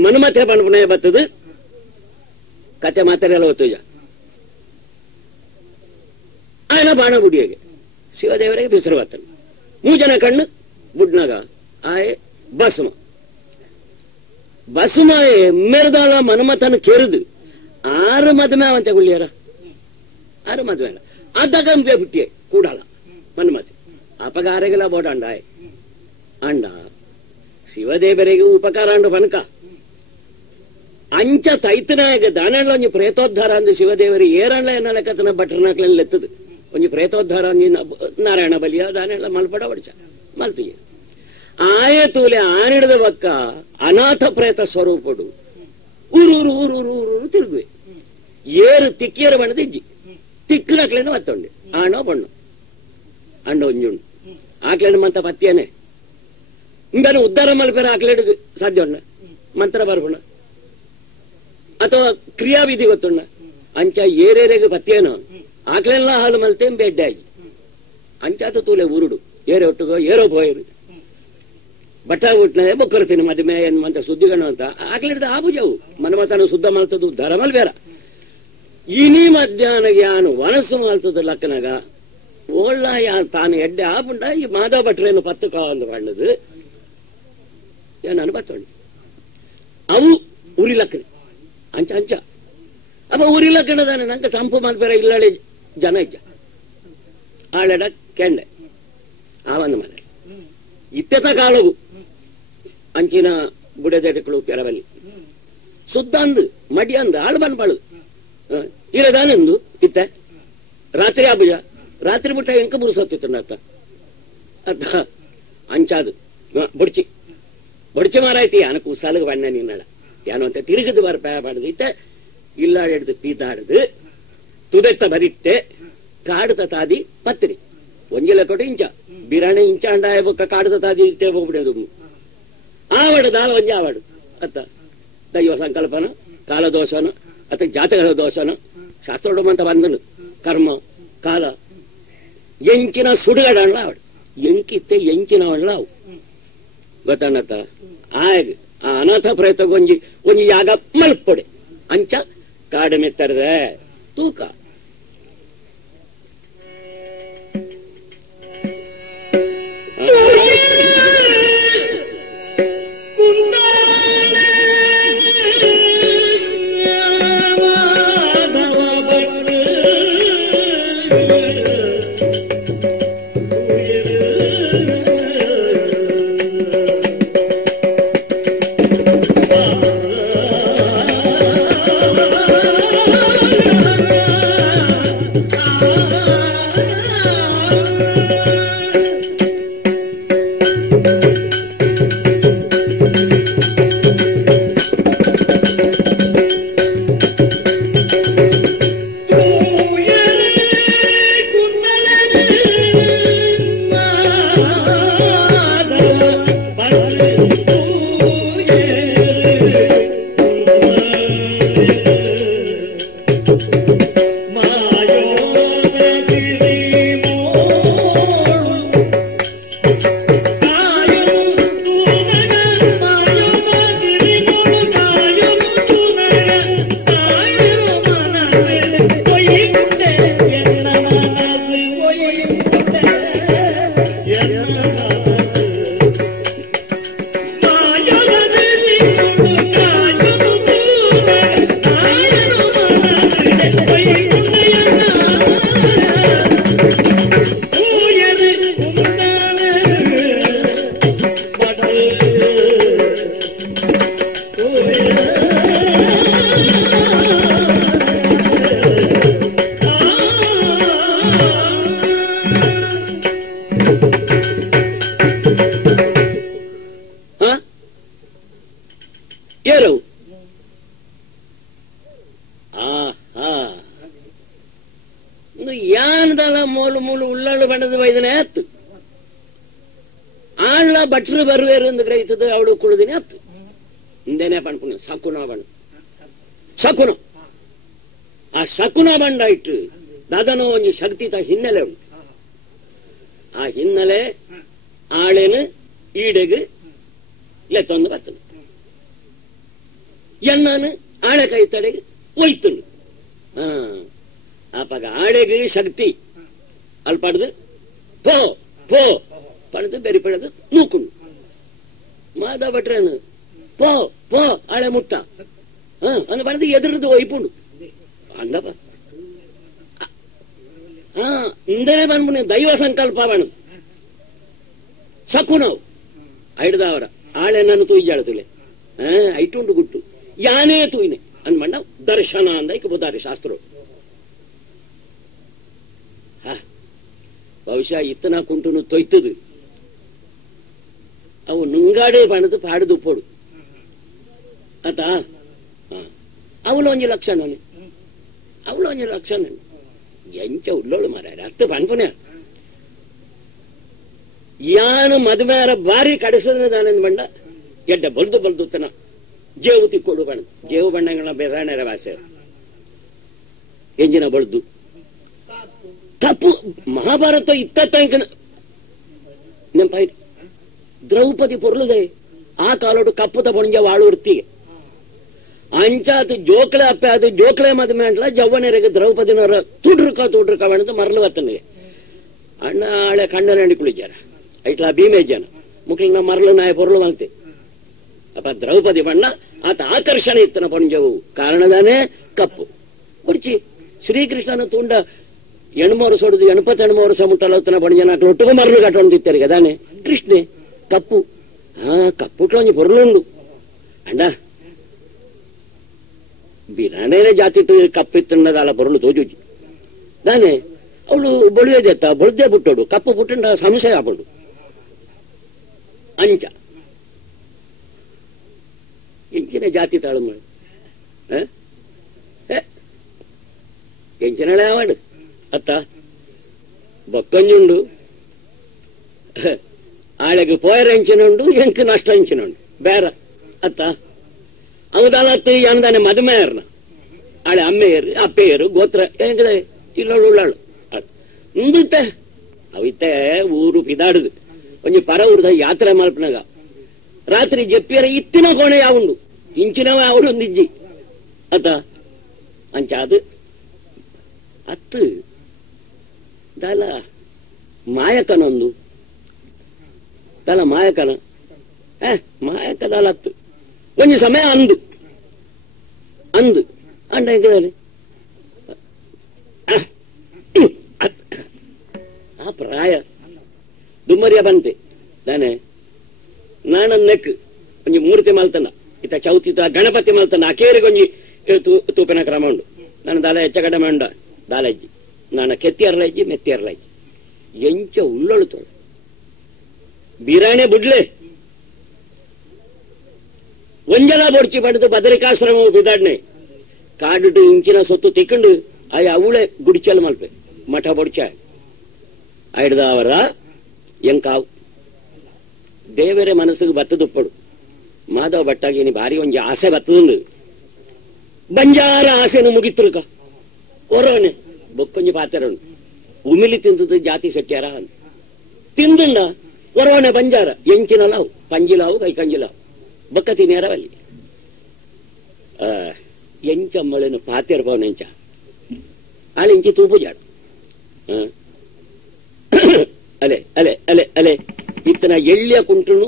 ಮನುಮತೆ ಪಣಪಣೆ ಬತ್ತದು ಕತೆ ಮಾತೆಲ್ಲ ಒತ್ತುಜ ಆಯ್ನ ಬಾಣ ಬುಡಿಯಗೆ ಶಿವದೇವರಿಗೆ ಬಿಸಿರು ಬತ್ತನು ಮೂಜನ ಕಣ್ಣು ಬುಡ್ನಾಗ ಆಯ್ ಭಸ್ಮ ಭಸ್ಮಾಯೆ ಮೆರೆದಾಲ ಮನುಮತನ ಕೆರೆದು ಆರು ಮದುವೆ ಅವಂತೆ ಗುಳ್ಳಿಯರ ಆರು ಮದುವೆ ಅಲ್ಲ ಅದಗಂಬೆ ಬಿಟ್ಟಿಯೆ ಕೂಡಾಲ ಮನ್ಮತಿ ಅಪಗಾರಗೆಲ್ಲ ಬೋಟ ಅಂಡಾಯ್ ಅಂಡ ಶಿವದೇವರಿಗೆ ಉಪಕಾರ ಅಂಡು ಪನಕ ಅಂಚ ತೈತನಾಗ ದಾನೆಲ್ಲ ಒಂಜಿ ಪ್ರೇತೋದ್ಧಾರ ಅಂದು ಶಿವದೇವರಿ ಏರಣ್ಣ ಎನ್ನ ಲೆಕ್ಕತನ ಭಟ್ರನಾಕ್ಲೆಲ್ಲ ಎತ್ತದು ಒಂಜಿ ಪ್ರೇತೋದ್ಧಾರ ನಾರಾಯಣ ಬಲಿಯ ದಾನೆಲ್ಲ ಮಲ್ಪಡ ಬಡ್ಚ ಮಲ್ತಿಗೆ ಆಯ ತೂಲೆ ಆನಿಡದ ಬಕ್ಕ ಅನಾಥ ಪ್ರೇತ ಸ್ವರೂಪಡು ಊರೂರು ಊರೂರು ಊರೂರು ತಿರುಗುವೆ ಏರು ತಿಕ್ಕಿಯರ ಬಣ್ಣದ ಇಜ್ಜಿ ತಿಕ್ಕನಕ್ಲೇನು ಒತ್ತೊಂಡೆ ಆಣೋ ಬಣ್ಣು ಅಂಡ ಒಂಜುಂಡು ಆಕ್ಲೇನು ಮಂತ ಪತ್ಯನೆ ಇಂಬನು ಉದ್ಧಾರ ಮಲ್ಪೇರ ಆಕ್ಲೇಡು ಸಾಧ್ಯ ಉಂಡ ಮಂತ್ರ ಬರ್ಬಣ ಅಥವಾ ಕ್ರಿಯಾವಿಧಿ ಗೊತ್ತುಂಡ ಅಂಚ ಏರೇರೆಗೆ ಪತ್ಯೇನೋ ಆಕ್ಲೆಲ್ಲ ಹಾಲು ಮಲ್ತೆ ಬೆಡ್ಡಾಗಿ ಅಂಚಾತ ತೂಲೆ ಊರುಡು ಏರೆ ಒಟ್ಟುಗೋ ಏರೋ ಪೋಯರು ಬಟ್ಟ ಬಿಟ್ನ ಬೊಕ್ಕರ್ತೀನಿ ಮದುವೆ ಎನ್ನುವಂತ ಸುದ್ದಿಗಣ ಅಂತ ಆಕ್ಲಿಡ್ದ ಆಬುಜವು ಮನ್ಮತನ ಶುದ್ಧ ಮಲ್ತದ್ದು ಉದ್ಧಾರ ಮಲ್ಬೇರ ಇನಿ ಮಧ್ಯಾಹ್ನ ಯಾನು ವನಸ್ಸು ಮಲ್ತದ ಲಕ್ಕನಾಗ ಒಳ್ಳ ತಾನು ಎಡ್ಡೆ ಆಪುಂಡ ಈ ಮಾಧವ ಭಟ್ರೇನು ಪತ್ತು ಕಾವಂದು ಬಣ್ಣದು ನಾನು ಬತ್ತೊಂಡು ಅವು ಉರಿ ಲಕ್ಕನೆ ಅಂಚ ಅಂಚ ಅಪ್ಪ ಉರಿ ಲಕ್ಕಣದಾನೆ ನಂಗೆ ಸಂಪು ಮಲ್ಪೇರ ಇಲ್ಲಳೆ ಜನ ಇಜ್ಜ ಆಳೆಡ ಕೆಂಡೆ ಆವಂದು ಮನೆ ಇತ್ತೆತ ಕಾಲವು ಅಂಚಿನ ಬುಡದೆಟಗಳು ಪೆರವಲ್ಲಿ ಸುದ್ದ ಅಂದು ಮಡಿ ಅಂದು ಆಳು ಬನ್ಬಾಳು ಇರದಾನಂದು ಇತ್ತ ರಾತ್ರಿ ಆಬುಜ ರಾತ್ರಿ ಬಿಟ್ಟ ಎಂಕ ಬುರುಸತ್ತಿತ್ತು ಅತ್ತ ಅತ್ತ ಅಂಚಾದು ಬುಡ್ಚಿ ಬುಡ್ಚಿ ಮಾರಾಯ್ತಿ ಯಾನ ಕೂಸಾಲಗ ಬಣ್ಣ ನಿನ್ನಳ ಯಾನು ಅಂತ ತಿರುಗದು ಬರ್ಪ ಪಡೆದು ಇತ್ತ ಇಲ್ಲ ಹಿಡ್ದು ಪೀದಾಡ್ದು ತುದೆತ್ತ ಬರಿಟ್ಟೆ ಕಾಡುತ್ತ ತಾದಿ ಪತ್ರಿ ಒಂಜಿಲ ಕೊಟ್ಟು ಇಂಚ ಬಿರಾಣೆ ಇಂಚ ಅಂಡಾಯ ಬೊಕ್ಕ ಕಾಡುತ್ತ ತಾದಿ ಇಟ್ಟೆ ಹೋಗ್ಬಿಡೋದು ಆವಡು ದಾಲ ಒಂಜಿ ಆವಡು ಅತ್ತ ದೈವ ಸಂಕಲ್ಪನ ಕಾಲದೋಷನ ಅಥವಾ ಜಾತಕದ ದೋಷನ ಶಾಸ್ತ್ರ ಅಂತ ಬಂದನು ಕರ್ಮ ಕಾಲ ಎಂಚಿನ ಸುಡುಗಡಲ್ಲ ಅವಳು ಎಂಕಿತ್ತೆ ಎಂಚಿನವಳ್ಳ ಅವು ಗೊತ್ತಣ್ಣತ್ತ ಆಗ ಆ ಅನಾಥ ಪ್ರಯತ್ನ ಒಂಜಿ ಯಾಗ ಮಲ್ಪೊಡೆ ಅಂಚ ಕಾಡಮೆ ತರದೆ ತೂಕ ಏರವು ಯಾನದಲ್ಲ ಮೂಲು ಮೂಲು ಉಳ್ಳಾಳು ಬಣ್ಣದ ವೈದನೆ ಹತ್ತು ಆಳ್ಳ ಭಟ್ರು ಬರುವೇರು ಎಂದು ಗ್ರಹಿಸದ ಅವಳು ಕುಳಿದಿನೇ ಹತ್ತು ಹಿಂದೆನೆ ಪಣ್ಕೊಂಡು ಸಕುನ ಬಣ್ಣ ಸಕುನ ಆ ಸಕುನ ಬಂಡ ಇಟ್ಟು ದಾದನೋ ಒಂದು ಶಕ್ತಿತ ಹಿನ್ನೆಲೆ ಉಂಟು. ಆ ಹಿನ್ನೆಲೆ ಆಳೆನು ಈಡೆಗು ಲೆತ್ತೊಂದು ಬರ್ತದೆ. ಎನ್ನಾನು ಆಳೆ ಕೈ ತಡೆಗೆ ಒಯ್ತುಂಡು. ಆಪಾಗ ಆಳೆಗೆ ಶಕ್ತಿ ಅಲ್ಲಿ ಪಡೆದು ಪೋ ಪೋ ಪಡೆದು ಬೆರಿ ಪಡೆದು ನೂಕುಂಡು. ಮಾದ ಭಟ್ರೇನು ಪೋ ಪೋ ಆಳೆ ಮುಟ್ಟ ಅಂದ ಪಡೆದು ಎದುರದು ಒಯ್ಪುಂಡು ಅಂದಪ್ಪ. ಇಂದನೇ ಬಂದ್ಬಿಡ ದೈವ ಸಂಕಲ್ಪ ಬಣ ಸಕುನವು ಐಡ್ದವರ ಆಳೆ ನಾನು ತೂಯ್ಜಾಳ ತುಲೆ ಐಟುಂಡು ಗುಟ್ಟು ಯಾನೇ ತೂಯ್ನೆ ಅಂದ್ಮಂಡ ದರ್ಶನ ಅಂದ ಇಕ ಬುದಾರಿ ಶಾಸ್ತ್ರ. ಬಹುಶಃ ಇತ್ತನ ಕುಂಟುನು ತೊಯ್ತದು ಅವು ನುಂಗಾಡೆ ಬಣದು ಪಾಡದು ಪೋಡು ಆತ ಅವಳು ಒಂಜಿ ಲಕ್ಷಣ ಅವಳು ಒಂಜಿ ಲಕ್ಷಣ ಎಂಚ ಉಳ್ಳೋಳು ಮಾರಾಯ ಅರ್ಥ ಪನ್ಪುನೆ ಯಾನು ಮದುವೆರ ಬಾರಿ ಕಡಿಸದ ಬಂಡ ಎಡ್ಡ ಬಲ್ದು ಬಲ್ದುತ್ತನ ಜೇವು ತಿಕ್ಕೊಡು ಬಣ್ಣ ಜೇವು ಬಣ್ಣಗಳ ಬೆರಾಣರ ಭಾಷೆ ಎಂಜಿನ ಬಳ್ದು ಕಪ್ಪು ಮಹಾಭಾರತ ಇತ್ತ ನೆನಪಾಯ್ ದ್ರೌಪದಿ ಪೊರ್ಲದೆ ಆ ಕಾಲೋಡು ಕಪ್ಪುತ ಬೊಂಜ ವಾಳು ವೃತ್ತಿಗೆ ಅಂಚಾತು ಜೋಕ್ಳೆ ಅಪ್ಪೆ ಅದು ಜೋಕ್ಳೆ ಮದುವೆ ಅಂಟ್ಲ ಜವ್ವನರಿಗೆ ದ್ರೌಪದಿನವರ ತುಡ್ರಕ ಬಣ್ಣದ ಮರಳು ಬತ್ತನಿಗೆ ಅಣ್ಣ ಆಳೆ ಕಣ್ಣನ ಅಂಡಿ ಕುಳಿಜಾರ ಐಟ್ಲ ಭೀಮೆ ಜನ ಮುಖ್ಯ ಮರಳು ನಾಯ ಪೊರ್ಲು ಅಂತೆ ಅಪ್ಪ ದ್ರೌಪದಿ ಬಣ್ಣ ಆತ ಆಕರ್ಷಣೆ ಇತ್ತನ ಪೊಂಜವು ಕಾರಣದಾನೆ ಕಪ್ಪು ಕುರ್ಚಿ ಶ್ರೀಕೃಷ್ಣನ ತುಂಡ ಎಣ್ಮೂರು ಸೊಡದು 80 ವರ್ಷ ಮುಟ್ಟಲತ್ತನ ಪೊಂಜನ ಒಟ್ಟಿಗೆ ಮರಳು ಕಟ್ಟೊಂದಿತ್ತಾರೆ ಕದಾನೆ ಕೃಷ್ಣೆ ಕಪ್ಪು ಕಪ್ಪುಟ್ಲೊಂಜಿ ಪೊರ್ಲುಂಡು ಅಂಡ ಬಿರಾಣೇನೆ ಜಾತಿ ಕಪ್ಪಿತ್ತನ್ನದಾಲ ಪೊರ್ಲು ತೋಜುಜಿ ನಾನೇ ಅವಳು ಬೊಳಿಯೋದೆತ್ತ ಬೊಳ್ದೆ ಬಿಟ್ಟೋಡು ಕಪ್ಪು ಬಿಟ್ಟಂಡ ಸಂಶಯ ಆಪಡು ಅಂಚ ಎಂಚಿನ ಜಾತಿ ತಾಳು ಮಾಡಿ ಎಂಚಿನಳೆ ಆವಾಡು ಅತ್ತ ಬೊಕ್ಕೊಂಜುಂಡು ಆಳೆಗೆ ಪೋಯರ ಎಂಚಿನುಂಡು ಎಂಕ್ ನಷ್ಟ ಎಂಚಿನುಂಡು ಬೇರ ಅತ್ತ ಅವದಾಲತ್ತು ಯಾನದಾನೆ ಮದುಮೆಯರ್ನ ಆಳೆ ಅಮ್ಮೆಯರು ಅಪ್ಪೆಯರು ಗೋತ್ರ ಹೆಂಗದೆ ಇಲ್ಲೋಳು ಉಳ್ಳಾಳು ಮುಂದುತ್ತೆ ಅವಿತ್ತೆ ಊರು ಪಿದಾಡುದು ಒಂಜಿ ಪರ ಊರ್ದ ಯಾತ್ರೆ ಮಲ್ಪನಾಗ ರಾತ್ರಿ ಜಪ್ಪಿಯರ ಇತ್ತಿನ ಕೋಣೆ ಯಾವುಂಡು ಇಂಚಿನವ ಅವರು ಒಂದಿಜ್ಜಿ ಅತ್ತ ಅಂಚ ಅದು ಅತ್ತು ದಾಲ ಮಾಯಕನೊಂದು ದಾಲ ಮಾಯಕನ ಮಾಯಕದಾಲ ಹತ್ತು ಒಂಜಿ ಸಮಯ ಅಂದು ಅಂಡ ಹೆಂಗದಾನೆ ಆ ಪ್ರಾಯ ದುಮ್ಮರಿಯ ಬಂತೆ ನಾನೇ ನಾನನ್ನೆಕ್ ಒಂಜಿ ಮೂರ್ತಿ ಮಲ್ತನ ಇತ್ತ ಚೌತಿ ಗಣಪತಿ ಮಲ್ತನ ಅಕೇರಿಗೊಂಜಿ ತೂಪಿನ ಕ್ರಮ ಉಂಡು ನಾನು ದಾಲ ಹೆಚ್ಚಗಡ ಮಂಡ ದಾಲಜ್ಜಿ ನಾನು ಕೆತ್ತಿಯರ್ಲಜ್ಜಿ ಮೆತ್ತಿಯರ್ಲಜ್ಜಿ ಎಂಚ ಉಳ್ಳೊಳುತ್ತೋ ಬಿರಾಣೆ ಬುಡ್ಲೆ ಒಂಜಲ ಬೊಡ್ಚಿ ಪಡೆದು ಬದರಿಕಾಶ್ರಮ ಬಿದಾಡ್ನೆ ಕಾಡು ಇಂಚಿನ ಸೊತ್ತು ತಿಕ್ಕೊಂಡು ಆಯ ಅವಳೆ ಗುಡಿಚಲ್ ಮಲ್ಪೆ ಮಠ ಬೊಡ್ಚ ಐಡ್ದವರ ಎಂಕಾವು ದೇವರೇ ಮನಸ್ಸಿಗೆ ಬತ್ತದುಪ್ಪಡು ಮಾಧವ ಭಟ್ಟಾಗಿ ನೀ ಭಾರಿ ಒಂಜಿ ಆಸೆ ಬತ್ತದುಂಡು ಬಂಜಾರ ಆಸೆನು ಮುಗಿತ್ರುಕ ಒರೋನೆ ಬೊಕ್ಕೊಂಜಿ ಪಾತೆರನು ಉಮಿಲಿ ತಿಂದದ್ದು ಜಾತಿ ಸೆಟ್ಯಾರ ತಿಂದುಂಡ ಒರೋನೆ ಬಂಜಾರ ಎಂಚಿನಲಾವು ಪಂಜಿಲಾವು ಕೈಕಂಜಿಲಾವು ಬೊಕ್ಕ ತಿನ್ಯಾರವಲ್ಲಿ ಎಂಚಮ್ಮಳೇನು ಪಾತೆರ್ ಪವನ ಎಂಚ ಆಳಿಂಚಿ ತೂಪು ಜಾಡು ಅಲೆ ಅಲೆ ಅಲೆ ಅಲೆ ಇತ್ತನ ಎಳ್ಳಿಯ ಕುಂಟುನು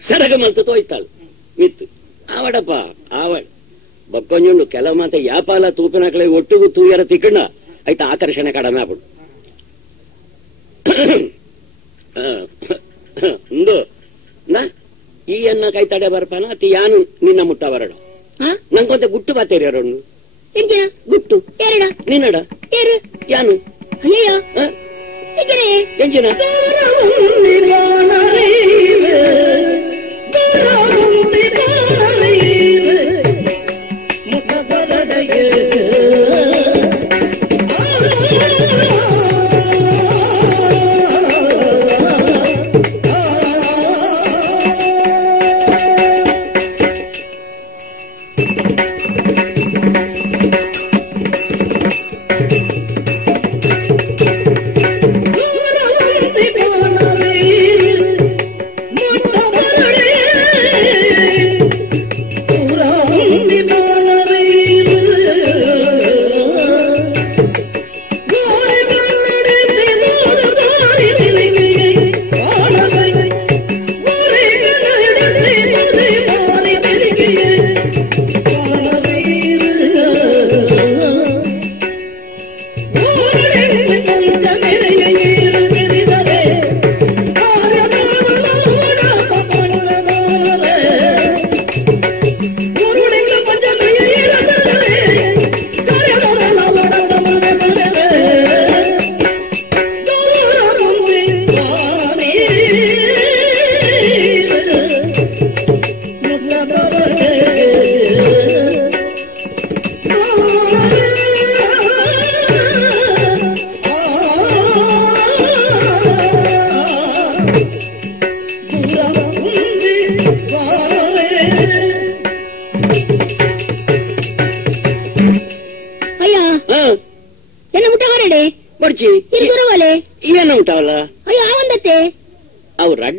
ಸರಗ ಮಲ್ತು ತೋಯ್ತಾಳು ಮಿತ್ತು ಆವಡಪ್ಪ ಆವಡ ಬಕ್ಕೊಂಜುಂಡು ಕೆಲವು ಮಾತ ಯಾಪಾಲ ತೂಪಿನ ಕಳೆ ಒಟ್ಟಿಗೂ ತೂಯರ ತಿಕ್ಕಣ್ಣ ಆಯ್ತ ಆಕರ್ಷಣೆ ಕಡಿಮೆ ಆಗ್ಬಿಡು ಒಂದು ನಾ ಈ ಅನ್ನ ಕೈ ತಡೆ ಬರ್ಪಾನ ಅತಿ ಯಾನು ನಿನ್ನ ಮುಟ್ಟ ಬರಡ ನಂಗೊಂತ ಗುಟ್ಟು ಬಾತೇರಿ ಯಾರನ್ನು ಗುಟ್ಟು ಎರಡ ನಿನ್ನಡ ಯಾನು ಅಯ್ಯೋ ಎಂಜಿನ ಕಾಣರಿ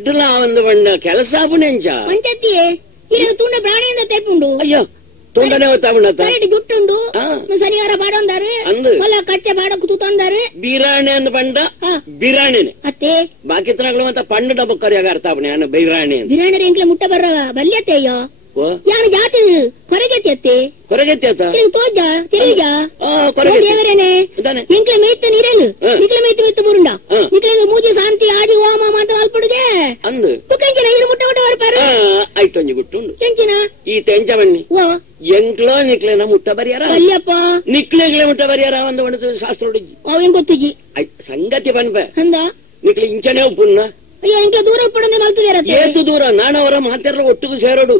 ಎಡ್ಲ ಒಂದು ಬಣ್ಣ ಕೆಲಸ ಆಪುನೆಂಚ ಪಂಚಾಯತಿಯೇ ಇಲ್ಲಿ ತುಂಡ ಪ್ರಾಣಿಯಿಂದ ತೆಪ್ಪುಂಡು ಅಯ್ಯೋ ತುಂಡನೆ ಹೊತ್ತಾಬಣ್ಣತ್ತ ಜುಟ್ಟುಂಡು ಶನಿವಾರ ಪಾಡೊಂದಾರು ಹೊಲ ಕಟ್ಟೆ ಪಾಡಕ್ ತೂತೊಂದಾರು ಬಿರಾಣಿ ಅಂದ್ ಬಂಡ ಬಿರಾಣಿನೆ ಅತ್ತೆ ಬಾಕಿ ತನಗಳು ಮತ್ತ ಪಂಡ ಡಬ್ಬ ಕರಿಯಾಗ ಅರ್ಥ ಆಪಣೆ ಅನ್ನ ಬಿರಾಣಿ ಬಿರಾಣಿ ಎಂಕ್ಲೆ ಮುಟ್ಟ ಬರ್ರ ಬಲ್ಯತೆ ಅಯ್ಯೋ ಯಾರು ಜಾತಿ ಕೊರಗೆತ್ತಿ ಅತ್ತೆ ಕೊರಗೆತ್ತಿ ಅತ್ತ ತೋಜ ತಿರುಗ ದೇವರೇನೆ ಇಂಕ್ಲೆ ಮೇಯ್ತ ನೀರೇನು ನಿಕ್ಲೆ ಮೇಯ್ತು ಬರುಂಡ ನಿಕ್ಲೆ ಮೂಜಿ ಶಾಂತಿ ಆದಿ ಹೋಮ ಮಾತ ಮಲ್ಪುಡುಗೆ ಅಂದು ಕೆಂಚಿನ ಇರು ಮುಟ್ಟ ಮುಟ್ಟ ಬರ್ಪಾರು ಐಟೊಂಜಿ ಗುಟ್ಟುಂಡು ಕೆಂಚಿನ ಈ ತೆಂಚ ಬನ್ನಿ ಎಂಕ್ಲೋ ನಿಕ್ಲೆನ ಮುಟ್ಟ ಬರಿಯಾರ ಅಲ್ಲಪ್ಪ ನಿಕ್ಲೆಗ್ಲೆ ಮುಟ್ಟ ಬರಿಯಾರ ಒಂದು ಒಂದು ಶಾಸ್ತ್ರ ಹುಡುಗಿ ಅವ್ ಗೊತ್ತಿಜಿ ಸಂಗತಿ ಬನ್ಬೆ ಅಂದ ನಿಕ್ಲೆ ಇಂಚನೆ ಉಪ್ಪುಣ್ಣ ಅಯ್ಯೋ ಇಂಕ್ಲೆ ದೂರ ಉಪ್ಪುಡಂದೆ ಮಲ್ತಿದಾರ ಏತು ದೂರ ನಾನು ಅವರ ಮಾತಾಡ್ಲ ಒಟ್ಟಿಗೂ ಸೇರೋಡು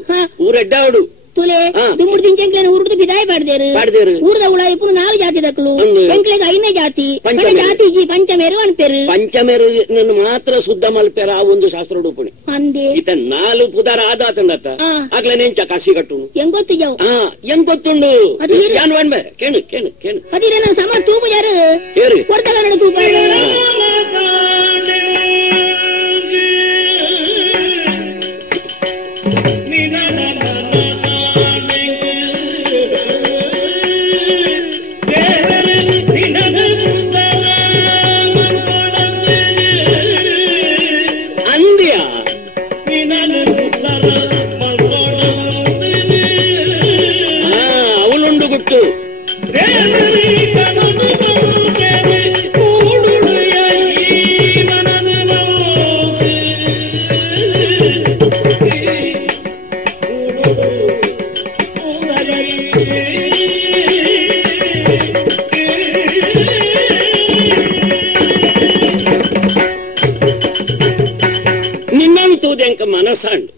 ಊರೆಡ್ಡಾಡು ತುಲೆ ದುಮ್ಮುಡ್ದು ಇಂಚೆಂಕ್ಲೆನ ಉರುಡ್ದು ಬಿದಾಯ ಪಾಡ್ದೇರು ಊರ್ದ ಉಳ ಇಪ್ಪು 4 ಜಾತಿ ದಕ್ಕಲು ಎಂಕ್ಲೆಗ 5ನೇ ಜಾತಿ ಜಾತಿ ಪಂಚಮೇರು ಅನ್ಪೇರು ಪಂಚಮೇರು ಮಾತ್ರ ಶುದ್ಧ ಮಲ್ಪೇರ ಆ ಒಂದು ಶಾಸ್ತ್ರ ಉಡುಪುಣಿ ಅಂದೆ ಇತ 4 ಪುದಾರ ಆದಾತಂಡತ್ತ ಆಗ್ಲೇ ನೆಂಚ ಕಾಸಿ ಕಟ್ಟುನು ಹೆಂಗ್ ಗೊತ್ತಿಜಾವ್ ಹೆಂಗ್ ಗೊತ್ತುಂಡು ಯಾನ್ ಬನ್ಬೆ ಕೇಳು ಕೇಳು ಕೇಳು ಅದಿರ ನಾನು ಸಮ ತೂಪು ಯಾರು ಏರಿ ಕೊಡ್ತಾಗ ನೋಡು ತೂಪ ಅವಳುಂಡು ಗುಟ್ಟು ನಿನ್ನಂತೂದೆಂಕ ಮನಸ್ಸಾಂಡು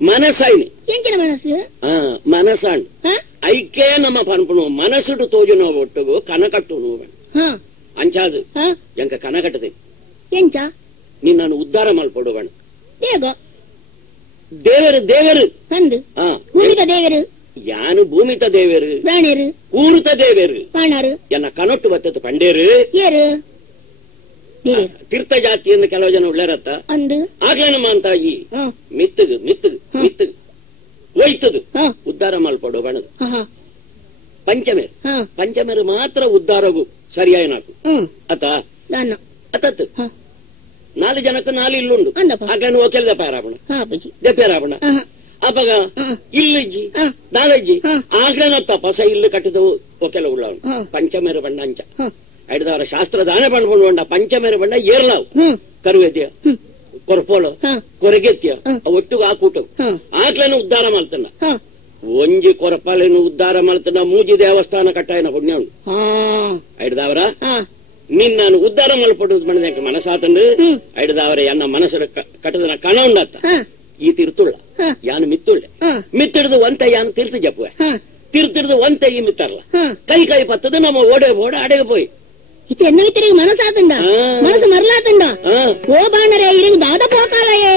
ಮನಸ್ಸಾಯ್ನಿ ಎಂಚಿನ ಮನಸ್ಸು ಮನಸ್ಸಾಂಡು ಐಕೆ ನಮ್ಮ ಪನ್ಪುನು ಮನಸ್ಸುಡು ತೋಜುನ ಒಟ್ಟುಗು ಕನಕಟ್ಟು ನೋವು ಅಂಚಾದು ಎಂಕ ಕನಕಟ್ಟದೆ ಎಂಚ ನಿನ್ನನ್ನು ಉದ್ಧಾರ ಮಲ್ಪಡುವಣ ಹೇಗೋ ದೇವರು ದೇವರು ಅಂದು ಭೂಮಿತ ದೇವರು ಯಾನು ಭೂಮಿತ ದೇವರು ಪ್ರಾಣಿಯರು ಊರುತ ದೇವರು ಪಾಣಾರು ಎನ್ನ ಕನೊಟ್ಟು ಬತ್ತದ ಪಂಡೇರು ಏರು ತೀರ್ಥ ಜಾತಿಯನ್ನು ಕೆಲವು ಜನ ಉಳ್ಳರತ್ತ ಅಂದು ಆಗ್ಲೇ ನಮ್ಮ ಅಂತ ಈ ಮಿತ್ತದು ಮಿತ್ತದು ಮಿತ್ತದು ಒಯ್ತದು ಉದ್ಧಾರ ಮಲ್ಪಡು ಬಣದು ಪಂಚಮೇರು ಪಂಚಮೇರು ಮಾತ್ರ ಉದ್ಧಾರಗು ಸರಿಯಾಗಿ ನಾಕು ಅತ ಅತತ್ 4 ಜನಕ್ಕೆ 4 ಇಲ್ಲುಂಡು ಆಗ್ಲೇನು ಓಕೆಲ್ ದಪ್ಪಾರಾಪಣ ದಪ್ಪಾರಾಪಣ ಅಪಗ ಇಲ್ಲಿಜ್ಜಿ ನಾಲಜ್ಜಿ ಆಗ್ಲೇನ ತಪಸ ಇಲ್ಲಿ ಕಟ್ಟಿದ ಓಕೆಲ್ಲ ಉಳ್ಳವನು ಪಂಚಮೇರು ಬಣ್ಣ ಅಂಚ ಐದವರ ಶಾಸ್ತ್ರ ದಾನ ಪಂಡ್ಕೊಂಡು ಬಂಡ ಪಂಚಮೇರು ಬಂಡ ಏರ್ಲಾವು ಕರುವೆದ್ಯ ಕೊರಪೋಳು ಕೊರಗೆತ್ಯ ಒಟ್ಟಿಗೆ ಆ ಕೂಟ ಆಗ್ಲೇನು ಉದ್ಧಾರ ಮಾಡ್ತಣ್ಣ ಒಂಜಿ ಕೊರಪಾಲೇನು ಉದ್ಧಾರ ಮಾಡ್ತಣ್ಣ ಮೂಜಿ ದೇವಸ್ಥಾನ ಕಟ್ಟಾಯನ ಪುಣ್ಯನು ಐದವರ ನಿನ್ನನ್ನು ಉದ್ಧಾರ ಮಲ್ಪಡುದು ಮನದ ಮನಸಾತಂಡು ಐದವರ ಎನ್ನ ಮನಸ್ಸು ಕಟ್ಟದನ ಕಣ ಉಂಡತ್ತ ಈ ತಿರ್ತುಳ್ಳ ಯಾನು ಮಿತ್ತುಳ್ಳೆ ಮಿತ್ತಿಡ್ದು ಒಂತ ಯಾನು ತೀರ್ಥ ಜಪ್ಪುವೆ ತೀರ್ತಿಡ್ದು ಒಂತ ಈ ಮಿತ್ತಾರಲ್ಲ ಕೈ ಕೈ ಪತ್ತದು ನಮ್ಮ ಓಡೆ ಓಡೆ ಅಡೆಗೆ ಪೋಯಿ ಇದು ಎನ್ನ ವಿತ್ತರಿಗೆ ಮನಸ್ಸಾತಂಡ ಮನಸ್ಸು ಮರಲಾತಂಡ ಓ ಬಾಂಡರೆ ಇರಿಗೆ ದಾದ ಪೋಕಾಲಯೇ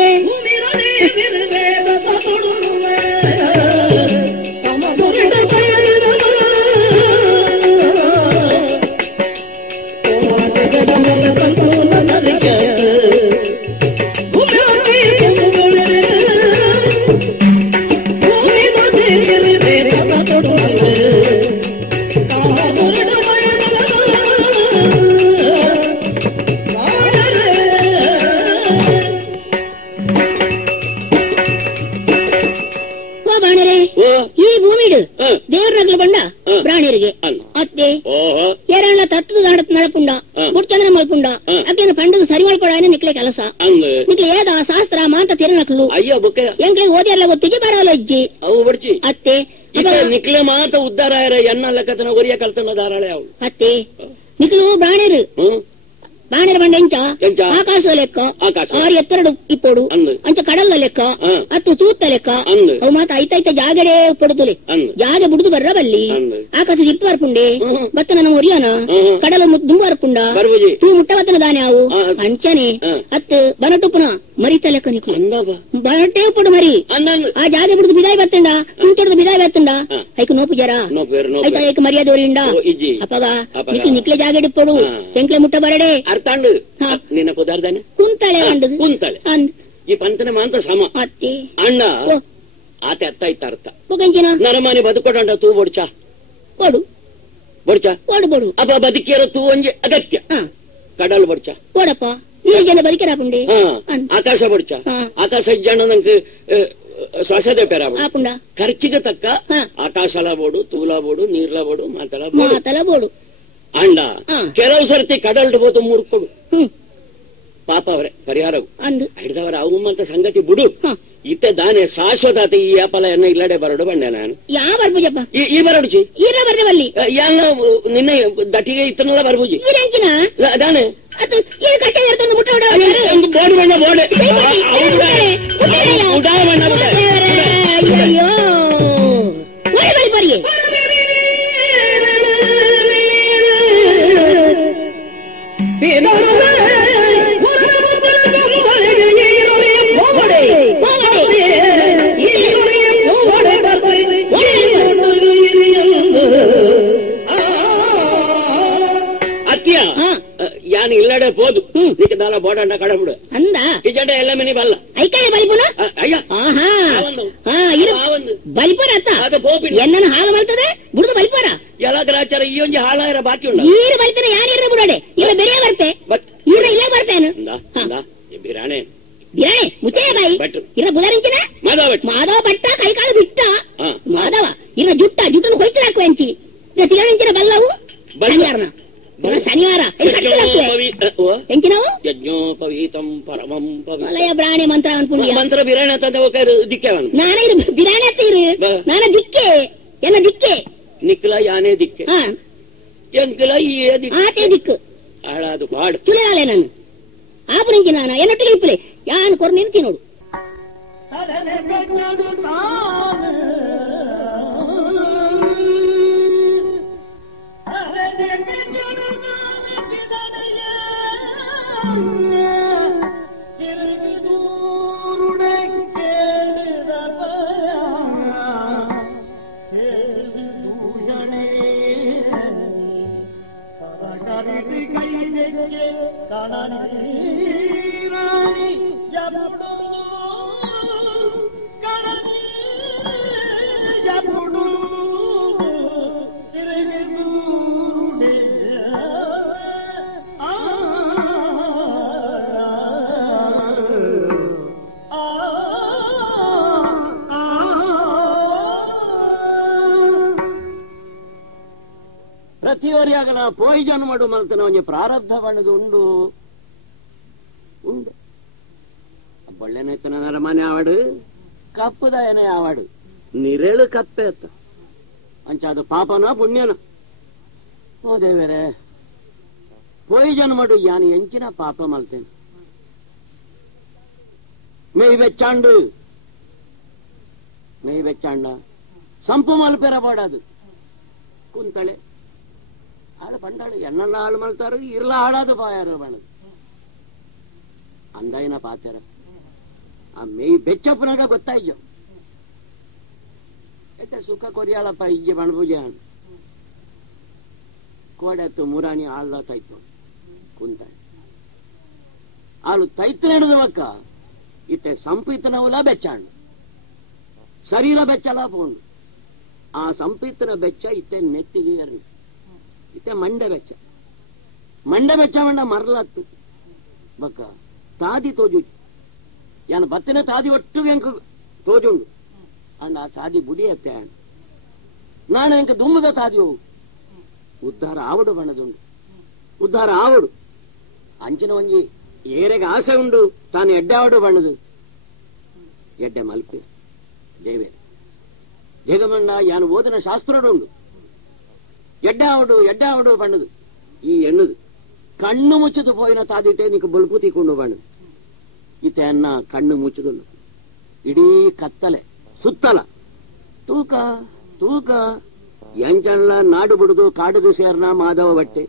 ಈ ಭೂಮಿಡು ದೇವ್ರಗ್ಲು ಬಂಡ ಪ್ರಾಣಿಯರಿಗೆ ಅತ್ತೆ ಏರಣ್ಣ ತತ್ವದ ನಡಪುಂಡ ಬುಡ್ಚಂದ್ರ ಮಲ್ಪುಂಡ ಅಕ್ಕೇನ ಪಂಡದು ಸರಿ ಮಲ್ಪಡ ನಿಕ್ಲೆ ಕೆಲಸ ನಿಕ್ಲೆ ಏದ ಶಾಸ್ತ್ರ ಮಾಂತ ತಿರನಕ್ಲು ಎಂಕ್ಲೆ ಓದಿಯಲ್ಲ ಗೊತ್ತಿಗೆ ಬರಲ್ಲ ಅಜ್ಜಿ ಅತ್ತೆ ನಿಕ್ಲೆ ಮಾತ ಉದ್ಧಾರ ಎನ್ನ ಲೆಕ್ಕತನ ಒರಿಯ ಕಲ್ತನ ಧಾರಾಳೆ ಅವಳು ಅತ್ತೆ ನಿಕ್ಲು ಪ್ರಾಣಿಯರು ಬಾಣೆರ ಬಂಡ ಎಂಚ ಆಕಾಶ ಲೆಕ್ಕ 6 ಎತ್ತರಡು ಇಪ್ಪೋಡು ಅಂಚ ಕಡಲ ಲೆಕ್ಕ 10 ತೂತ ಲೆಕ್ಕ ಅವು ಮಾತ ಐತೈತ ಜಾಗಡೆ ಪೊಡುತುಲೆ ಜಾಗ ಬುಡುದು ಬರ್ರ ಬಲ್ಲಿ ಆಕಾಶ ಇತ್ತು ಬರ್ಪುಂಡೆ ಬತ್ತ ನನ್ನ ಒರಿಯೋನ ಕಡಲ ದುಂಬು ಬರ್ಪುಂಡ ತೂ ಮುಟ್ಟ ಬತ್ತನ ದಾನೆ ಅವು ಅಂಚನೆ ಅತ್ತು ಬನಟುಪುನ ಮರಿತ ಲೆಕ್ಕ ನಿಕ್ಲು ಬಟ್ಟೆ ಪುಡು ಮರಿ ಆ ಜಾತಿ ಬಿಡುದು ಬಿದಾಯಿ ಬತ್ತಂಡ ಕುಂತೊಡ್ದು ಬಿದಾಯಿ ಬತ್ತಂಡ ಐಕ ನೋಪು ಜರ ಆಯ್ತಾ ಐಕ ಮರ್ಯಾದೆ ಓರಿಂಡ ಅಪ್ಪಗ ನಿಕ್ಲಿ ನಿಕ್ಲೆ ಜಾಗ ಇಡಿಪೊಡು ಎಂಕ್ಲೆ ಮುಟ್ಟ ಬರಡೆ ಅರ್ಥಾಂಡು ನಿನ್ನ ಪದಾರ್ಧನೆ ಕುಂತಳೆ ಅಂಡದು ಕುಂತಳೆ ಈ ಪಂತನ ಮಾಂತ ಸಮ ಅತ್ತಿ ಅಣ್ಣ ಆತ ಅರ್ಥ ಇತ್ತ ಅರ್ಥ ಬುಗಂಜಿನ ನರಮಾನಿ ಬದುಕೊಡಂಡ ತೂ ಬೊಡ್ಚ ಬೊಡು ಬೊಡ್ಚ ಬೊಡು ಬೊಡು ಅಪ್ಪ ಬದುಕಿರೋ ತೂ ಒಂಜಿ ಅಗತ್ಯ ಕಡಲ್ ಬೊಡ್ಚ ಬೊಡಪ್ಪ ಈ ಜನ ಬದುಕಿರಾಪುಂಡೆ ಆಕಾಶ ಬೊಡ್ಚ ಆಕಾಶ ಇಜ್ಜಾಣ ನಂಗೆ ಶ್ವಾಸದ ಪೆರ ಖರ್ಚಿಗೆ ತಕ್ಕ ಆಕಾಶಲ ಬೋಡು ತೂಲ ಬೋಡು ನೀರ್ಲ ಬೋಡು ಮಾತಲ ಬೋಡು ಅಂಡ ಕೆಲವು ಸರ್ತಿ ಕಡಲ್ಡು ಬೋದು ಮುರ್ಕೊಡು ಪಾಪ ಅವರೇ ಪರಿಹಾರವು ಹಿಡಿದವರ ಅವಮ್ಮಂತ ಸಂಗತಿ ಬಿಡು ಇತ್ತೆ ದಾನೆ ಶಾಶ್ವತ ಈ ಆಪಲ ಎನ್ನ ಇಲ್ಲಡೆ ಬರಡು ಬಂಡೆ ನಾನು ಯಾವ ಬರ್ಬುಜಪ್ಪ ಈ ಬರಡುಚಿ ಈರ ಬರ್ದೇವಲ್ಲಿ ಎಲ್ಲ ನಿನ್ನೆ ದಟ್ಟಿಗೆ ಇತ್ತನಲ್ಲ ಬರ್ಬುಜಿ ದಾನೆ ಬೋಡಿ ಬಣ್ಣ ಬೋಡೆ ಅಯ್ಯೋ ಬರಿ ಯಾನ್ ಇಲ್ಲಡೆ ಹೋದು ನೀಕ ದಾಲ ಬೋಡಂಡ ಕಡಬಿಡು ಅಂದ ಈ ಜಡ ಎಲ್ಲ ಮನಿ ಬಲ್ಲ ಐಕಾಯ ಬಲಿಪುನ ಅಯ್ಯ ಆಹಾ ಹಾ ಇರು ಬಲಿಪುರ ಅತ್ತ ಅದ ಬೋಪಿ ಎನ್ನನ ಹಾಳು ಮಾಡ್ತದೆ ಬಿಡುದು ಬಲಿಪುರ ಎಲ್ಲ ಗ್ರಾಚಾರ ಈ ಒಂಜಿ ಹಾಳಾಯರ ಬಾಕಿ ಉಂಡ ಈರು ಬಲಿತನ ಯಾರಿರ ಬಿಡೋಡೆ ಇಲ್ಲ ಬೇರೆ ಬರ್ಪೆ ಈರ ಇಲ್ಲ ಬರ್ಪೇನು ಬಿರಾಣೆ ಬಿರಾಣೆ ಮುಚ್ಚೆ ಬಾಯಿ ಇರ ಬುದಾರಿಂಚಿನ ಮಾಧವ ಬಟ್ಟ ಕೈ ಕಾಲು ಬಿಟ್ಟ ಮಾಧವ ಇರ ಜುಟ್ಟನ್ನು ಕೊಯ್ತು ಹಾಕುವ ಅಂಚಿ ತಿಂಚಿನ ಬಲ್ಲವು ಶನಿವಾರನ ಶನಿವಾರ ಎಂಚಿನವು ಯಜ್ಞೋಪವೀತಂ ಪರಮಂ ವಲಯ ಬ್ರಾಣೆ ಮಂತ್ರ ಪುಣ್ಯ ಮಂತ್ರ ಬಿರಾಣೆ ದಿಕ್ಕೆ ನಾನ ಇರು ಬಿರಾಣೆ ಅತ್ತ ಇರು ನಾನ ದಿಕ್ಕೆ ಎಲ್ಲ ದಿಕ್ಕೆ ನಿಕ್ಲ ಯಾನೇ ದಿಕ್ಕೆ ಎಂಕಲ ಈ ಆಟೆ ದಿಕ್ಕು ಹಾಳಾದು ಬಾಡು ತುಳಿಯಾಲೆ ನಾನು ಆಪುನಿಂಚಿ ನಾನು ಎನ್ನೊಟ್ಟಿಗೆ ಇಪ್ಪಲೆ ಯಾನ್ ಕೊರ್ ನಿಂತಿ ನೋಡು ಪ್ರತಿಯೊರಿಯಾಗನ ಪೋಯಿಜನ್ ಮಾಡು ಮಲ್ತನ ಒಂಜಿ ಪ್ರಾರಬ್ಧ ಬಣ್ಣದು ಉಂಡು ಉಂಡು ಬೊಳ್ಳೆನೆತ್ತನ ನರಮನೆ ಆವಾಡು ಕಪ್ಪುದಾಯನೆ ಆವಾಡು ನಿರೇಳು ಕಪ್ಪೆ ಅತ್ತ ಅಂಚ ಅದು ಪಾಪನ ಪುಣ್ಯನ ಓ ದೇವರೇ ಪೋಯಿಜನ್ ಮಾಡು ಯಾನು ಎಂಚಿನ ಪಾಪ ಮಲ್ತೇನೆ ಮೇಯ್ ಬೆಚ್ಚಾಂಡ ಸಂಪು ಮಲ್ಪೆರ ಬಾಡದು ಕುಂತಳೆ ಆಳು ಪಂಡಾಳು ಎಣ್ಣೆಲ್ಲ ಹಾಳು ಮಲ್ತಾರು ಇರ್ಲ ಹಾಳಾದ ಬಾಯಾರು ಬಣ್ಣದು ಅಂದಾಯಿನ ಪಾತೆರ ಆ ಮೇಯ್ ಬೆಚ್ಚಪ್ಪನಾಗ ಗೊತ್ತಾಯ್ಯೋ ಸುಖ ಕೊರಿಯಾಳಪ್ಪ ಇಜ್ಜೆ ಬಣ್ಪೂಜೆ ಕೋಡೆತ್ತು ಮುರಾಣಿ ಆಳ್ದ ತೈತು ಕುಂತ ಆಳು ತೈತ್ರ ಹಿಡಿದವಕ್ಕ ಇತ್ತೆ ಸಂಪಿತನವಲ ಬೆಚ್ಚಾಂಡು ಶರೀರ ಬೆಚ್ಚಲ ಪೋಂಡು ಆ ಸಂಪಿತನ ಬೆಚ್ಚ ಇತ್ತೆ ನೆತ್ತಿಗೆ ಎರ್ನಿ ಇತ್ತೆ ಮಂಡೆ ಬೆಚ್ಚ ಮಂಡ ಮರಲತ್ತು ಬಕ್ಕ ತಾದಿ ತೋಜು ಯಾನ ಬತ್ತಿನ ತಾದಿ ಒಟ್ಟಿಗೆ ಎಂಕ ತೋಜುಂಡು ಅಂಡ ಆ ತಾದಿ ಬುಡಿಯತ್ತೆ ಅಣ್ಣ ನಾನು ಎಂಕ ದುಮ್ಮದ ತಾದಿ ಹೋಗು ಉದ್ಧಾರ ಆವಡು ಬಣ್ಣದುಂಡು ಉದ್ಧಾರ ಆವಡು ಅಂಚಿನ ಒಂಜಿ ಏರೆಗೆ ಆಸೆ ಉಂಡು ತಾನು ಎಡ್ಡೆ ಆವಡು ಬಣ್ಣದು ಎಡ್ಡೆ ಮಲ್ಪೆ ದೇವೇ ಜಗಮಂಡ ಯಾನು ಓದಿನ ಶಾಸ್ತ್ರಡುಂಡು ಎಡ್ಡೆ ಆವಡು ಬಣ್ಣದು ಈ ಎಣ್ಣದು ಕಣ್ಣು ಮುಚ್ಚದು ಪೋಯಿನ ತಾದಿಟ್ಟೆ ನೀಕು ಬಲ್ಪು ತೀಕೊಂಡು ಬಣ್ಣದು ಇತ್ತೆ ಅನ್ನ ಕಣ್ಣು ಮುಚ್ಚದುಂಡು ಇಡೀ ಕತ್ತಲೆ ಸುತ್ತಲ ತೂಕ ಎಂಚಲ್ಲ ನಾಡು ಬಿಡುದು ಕಾಡುದು ಸೇರ್ನ ಮಾಧವ ಬಟ್ಟೆ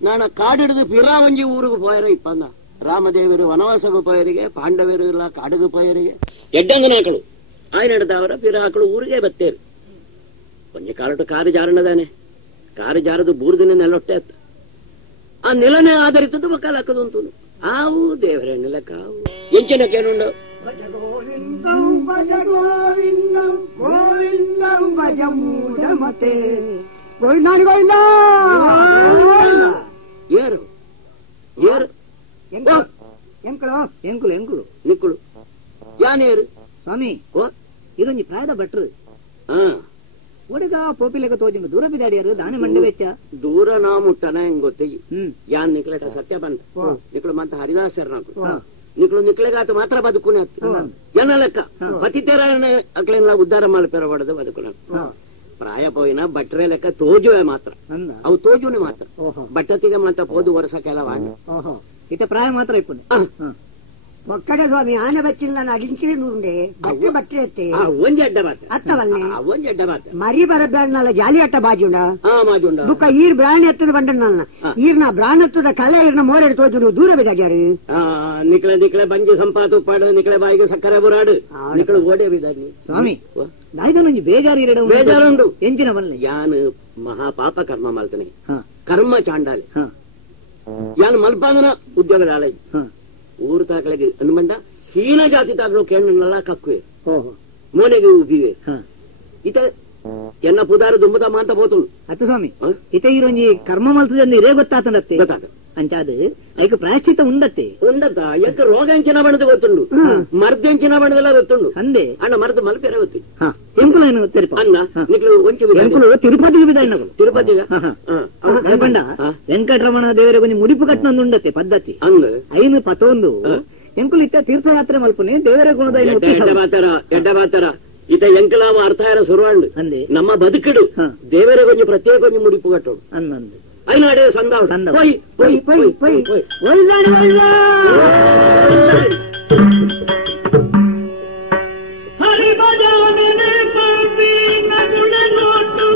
ನಾನ ಕಾಡಿಡಿದು ಪಿರಾ ಒಂಜಿ ಊರಿಗೆ ಪೋಯರ ಇಪ್ಪಂದ ರಾಮದೇವರು ವನವಾಸಗೂ ಪಯರಿಗೆ, ಪಾಂಡವರು ಇಲ್ಲ ಕಾಡುಗು ಪಯರಿಗೆ ಎಡ್ಡಂಗನ ಆಕಳು ಆಯ್ನ ಹಿಡ್ದವರ ಪಿರ ಆಕಳು ಊರಿಗೆ ಬತ್ತೇರು. ಒಂಜಿ ಕಾಲಟು ಕಾರು ಜಾರಣದಾನೆ, ಕಾರು ಜಾರದು ಬೂರ್ದಿನ ನೆಲೊಟ್ಟೆ ಅತ್ತ. ಆ ನೆಲನೇ ಆಧರಿತದ್ದು ಮಕ್ಕಳು ಹಾಕದು ಅಂತ ಆವು ದೇವರ ನೆಲಕ್ಕ ಆವು ಎಂಚಿನ ಕೇಳುಂಡು ಭಜ ಗೋವಿಂದಂ ಭಜ ಗೋವಿಂದಂ ಗೋವಿಂದಂ ಭಜ ಮೂಢಮತೆ ಗೋವಿಂದಾನಿ ಗೋವಿಂದ ಏರು ಏರು ಎಂಕಳು ಎಂಕುಲು ಎಂಕುಲು ನಿಕ್ಕಳು ಯಾನೇರು ಸ್ವಾಮಿ ಇರೊಂಜಿ ಪ್ರಾಯದ ಭಟ್ರು ಒಡಗ ಪೋಪಿಲೆಗ ತೋಜಿ ದೂರ ಬಿದಾಡಿಯಾರು ದಾನೆ ಮಂಡೆ ವೆಚ್ಚ ದೂರ ನಾ ಮುಟ್ಟನ ಹೆಂಗ್ ಗೊತ್ತಿಗೆ ಯಾನ್ ನಿಕ್ಲೆಟ ಸತ್ಯ ಬಂದ ನಿಕ್ಳು ಮತ್ತೆ ಹರಿದಾಸರ ನಾಕು ನಿಕ್ಳು ನಿಕ್ಳೆಗಾತ ಮಾತ್ರ ಬದುಕುನೆ ಹತ್ತು ಎನ್ನ ಲೆಕ್ಕ ಪತಿತೇರಾಯಣ ಅಕ್ಲೆಲ್ಲ ಉದ್ಧಾರ ಮಾಡಿಪೇರ ಹೊಡೆದ ಬದುಕುನ ಪ್ರಾಯ ಪೋಯಿನ ಭಟ್ರೆ ಲೆಕ್ಕ ತೋಜುವೆ ಮಾತ್ರ ಅವು ತೋಜುನೆ ಮಾತ್ರ ಬಟ್ಟತಿಗೆ ಮತ್ತೆ ಪೋದು ವರ್ಷ ಕೆಲವಾಡ ಇತ ಪ್ರಾಯ ಮಾತ್ರ ಇಪ್ಪುನೆ ಒಕ್ಕಡೆ ಸ್ವಾಮಿ ಆನೆ ಬಚ್ಚಿಲ್ಲ ಅಡಿಂಚಿರಿ ನೂರುಂಡೆ ಬಟ್ಟೆ ಬಟ್ಟೆ ಎತ್ತೆ ಒಂಜಿ ಅಡ್ಡ ಬಾತ ಅತ್ತವಲ್ಲೆ ಒಂಜಿ ಅಡ್ಡ ಬಾತ ಮರಿ ಬರಬೇಡನಲ್ಲ ಜಾಲಿ ಅಟ್ಟ ಬಾಜುಂಡ ಮಾಜುಂಡ ಬುಕ್ಕ ಈರ್ ಬ್ರಾಣಿ ಎತ್ತದ ಬಂಡನಲ್ಲ ಈರ್ನ ಬ್ರಾಣತ್ತದ ಕಲೆ ಈರ್ನ ಮೋರೆ ತೋಜು ದೂರ ಬಿದ್ದಾಗ್ಯಾರು ನಿಕ್ಲೆ ನಿಕ್ಲೆ ಬಂಜಿ ಸಂಪಾತು ಪಾಡು ನಿಕ್ಲೆ ಬಾಯಿಗೆ ಸಕ್ಕರೆ ಬುರಾಡು ನಿಕ್ಳು ಓಡೆ ಬಿದ್ದಾಗಿ ಸ್ವಾಮಿ ನಾಯ್ದೊಂದು ಬೇಜಾರು ಇರಡು ಬೇಜಾರುಂಡು ಎಂಚಿನ ಬಲ್ಲ ಯಾನ್ ಮಹಾಪಾಪ ಕರ್ಮ ಮಾಡ್ತಾನೆ ಕರ್ಮ ಚಾಂಡಾಲೆ ಯಾನ್ ಮಲ್ಪಾದನ ಉದ್ಯೋಗದ ಆಲಯ ಊರು ತಾಕಳಿಗೆ ಅನ್ಬಂಡ ಹೀನ ಜಾತಿ ತಾಕಳು ಕೇಳಲ್ಲ ಕಕ್ಕುವೆ ಮೋನೆಗೆ ಉಬ್ಬಿವೆ ಇತ ಎನ್ನ ಪುದಾರ ದುಂಬದ ಮಾಂತ పోతుండు ಅತ್ತ ಸ್ವಾಮಿ ಇತ ಈರೊಂಜಿ ಕರ್ಮ ಮಲ್ತದಂದು ಇರೇ ಗೊತ್ತಾತಂಡತ್ತೆ ಗೊತ್ತಾತ ಅಂಚಾದ ಐಕ ಪ್ರಾಯಶ್ಚಿತ್ತ ಉಂಡತ್ತೆ ಉಂಡತ್ತ ಯಾಕ ರೋಗ ಹೆಂಚಿನ ಬಣ್ಣದ ಗೊತ್ತುಂಡು ಮರ್ದ ಹೆಂಚಿನ ಬಣ್ಣದೆಲ್ಲ ಗೊತ್ತುಂಡು ಅಂದೆ ಅಣ್ಣ ಮರ್ದ ಮಲ್ಪೇರ ಗೊತ್ತು ಎಂಕುಲು ಏನು ಗೊತ್ತಿರಪ್ಪ ಅಣ್ಣ ನಿಕ್ಲು ಒಂಚು ಎಂಕುಲು ತಿರುಪತಿಗೆ ಬಿದ್ದಣ್ಣಗಳು ತಿರುಪತಿಗ ಅನ್ಕೊಂಡ ವೆಂಕಟರಮಣ ದೇವರ ಕೊಂಚ ಮುಡಿಪು ಕಟ್ಟನೊಂದು ಉಂಡತ್ತೆ ಪದ್ಧತಿ ಹಂಗ ಐನು ಪತೊಂದು ಎಂಕುಲು ಇತ್ತ ತೀರ್ಥಯಾತ್ರೆ ಮಲ್ಪನೆ ದೇವರ ಗುಣದ ಎಡ್ಡ ಬಾತರ ಇತ ಎಂಕಲಾಮ ಅರ್ಥಾಯರ ಸುರುವಾಂಡು ಅಂದೆ ನಮ್ಮ ಬದುಕಿಡು ದೇವರ ಕೊಂಚ ಪ್ರತ್ಯೇಕ ಕೊಂಚ ಮುಡಿಪು ಕಟ್ಟೋಡು ಅನ್ನಂದು ಐನಾಡೆ ಸಂದಾವ ಪೊಯ್ ಪೊಯ್ ಪೊಯ್ ಪೊಯ್ ಒಲ್ಲಾಡಿ ಒಲ್ಲ ಹರಿ ಬಜಾವನೆ ಪಂಪಿ ನಗುಳ ನೋಟು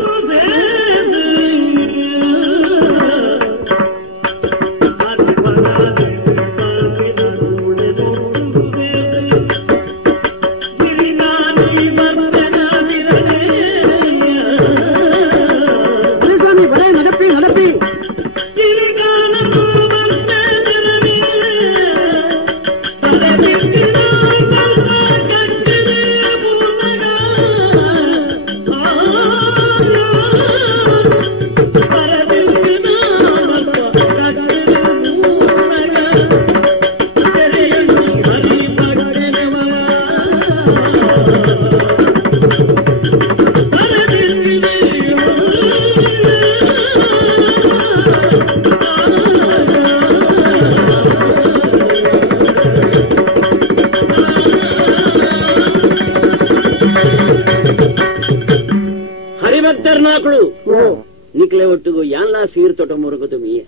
ನಿಕ್ಲೆ ಒಟ್ಟಿಗೂ ಯಾನ್ಲಾ ಸೀರ್ ತೊಟ ಮುರುಗದು ಮೀಯ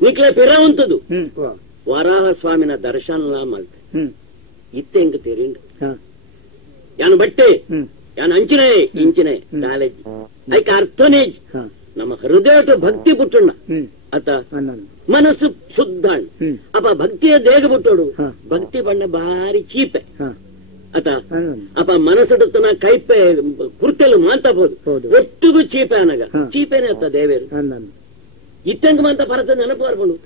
ನಿಕ್ಲೆ ಪಿರ ಉಂತದು ವರಾಹ ಸ್ವಾಮಿನ ದರ್ಶನ ಮಲ್ತೆ ಇತ್ತೆ ಹೆಂಗ ತೆರಿಂಡು ಯಾನು ಬಟ್ಟೆ ಯಾನು ಅಂಚಿನ ಇಂಚಿನ ನಾಲೆಜ್ ಐಕ ಅರ್ಥನೇಜ್ ನಮ್ಮ ಹೃದಯ ಭಕ್ತಿ ಪುಟ್ಟಣ್ಣ ಅತ ಮನಸ್ಸು ಶುದ್ಧ ಅಪ್ಪ ಭಕ್ತಿಯ ದೇಗ ಬಿಟ್ಟೋಡು ಭಕ್ತಿ ಬಣ್ಣ ಬಾರಿ ಚೀಪೆ ಅತ ಅಪ್ಪ ಮನಸ್ಸುಡುತ್ತನ ಕೈಪೆ ಕುರ್ತೆಲು ಮಾಂತಬಹುದು ಒಟ್ಟಿಗೂ ಚೀಪೆ ಅನಗ ಚೀಪೆನೆ ಅತ್ತ ದೇವೇರು ಇತ್ತಂಗ ಮಾಂತ ಪರತ ನೆನಪು ಬರ್ಬೋದು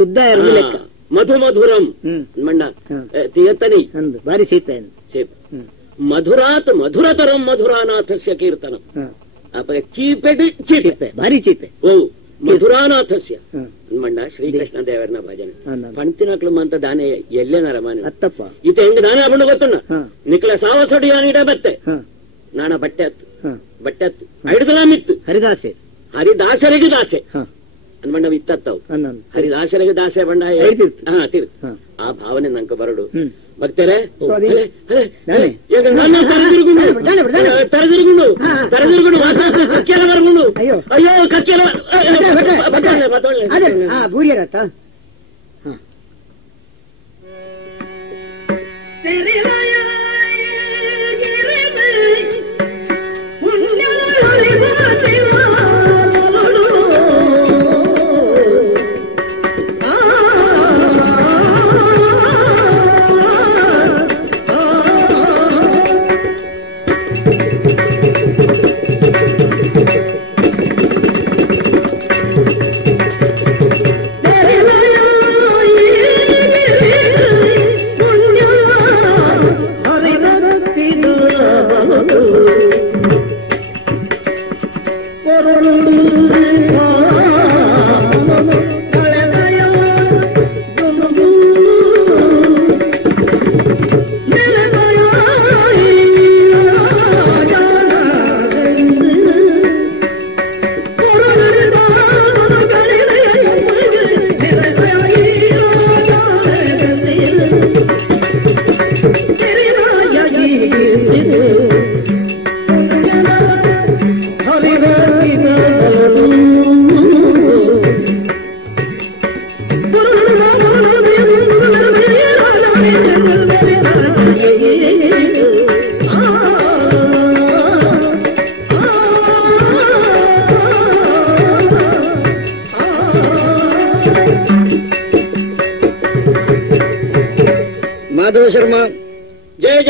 ಶುದ್ಧ ಮಧು ಮಧುರಂ ಮಂಡ ತಿಯತ್ತನಿ ಬಾರಿ ಚೀಪೆ ಮಧುರಾತ್ ಮಧುರತರಂ ಮಧುರಾನಾಥಸ್ಯ ಕೀರ್ತನ ಅಪ್ಪ ಚೀಪೆಡ್ ಚೀಪೆ ಬಾರಿ ಚೀಪೆ ಓ ಮಧುರಾನಾಥಸ್ಯ ಮಂಡ ಶ್ರೀಕೃಷ್ಣ ದೇವರನ ಭಜನೆ ಪಂಕ್ತಿನಕ್ಳು ಅಂತ ದಾನೆ ಎಲ್ಲೇನಾರ ಮಾನೆ ಅತ್ತಪ್ಪ ಈತ ಹೆಂಗ ದಾನೆ ಆಗ್ಬಿಟ್ಟು ಗೊತ್ತುಣ್ಣ ನಿಕ್ಲ ಸಾವಸೊಡಿ ಯಾನಿಡ ಬತ್ತೆ ನಾಣ ಬಟ್ಟೆ ಹತ್ತು ಹಿಡಿದಲ ಮಿತ್ತು ಹರಿದಾಸೆ ಹರಿದಾಸರಿಗೆ ದಾಸೆ ಅನ್ಮಂಡ ಇತ್ತತ್ತವು ಹರಿದಾಸರಿಗೆ ದಾಸೆ ಬಂಡ ತೀರ್ತು ಆ ಭಾವನೆ ನಂಗೆ ಬರಡು ಭಕ್ತರೇ ತರದಿರುಗುಂಡು ಕಕ್ಕೆಲ್ಲ ಬರ್ಗುಂಡು ಅಯ್ಯೋ ಕಕ್ಕೆಲ್ಲ ಬೂರಿಯರತ್ತ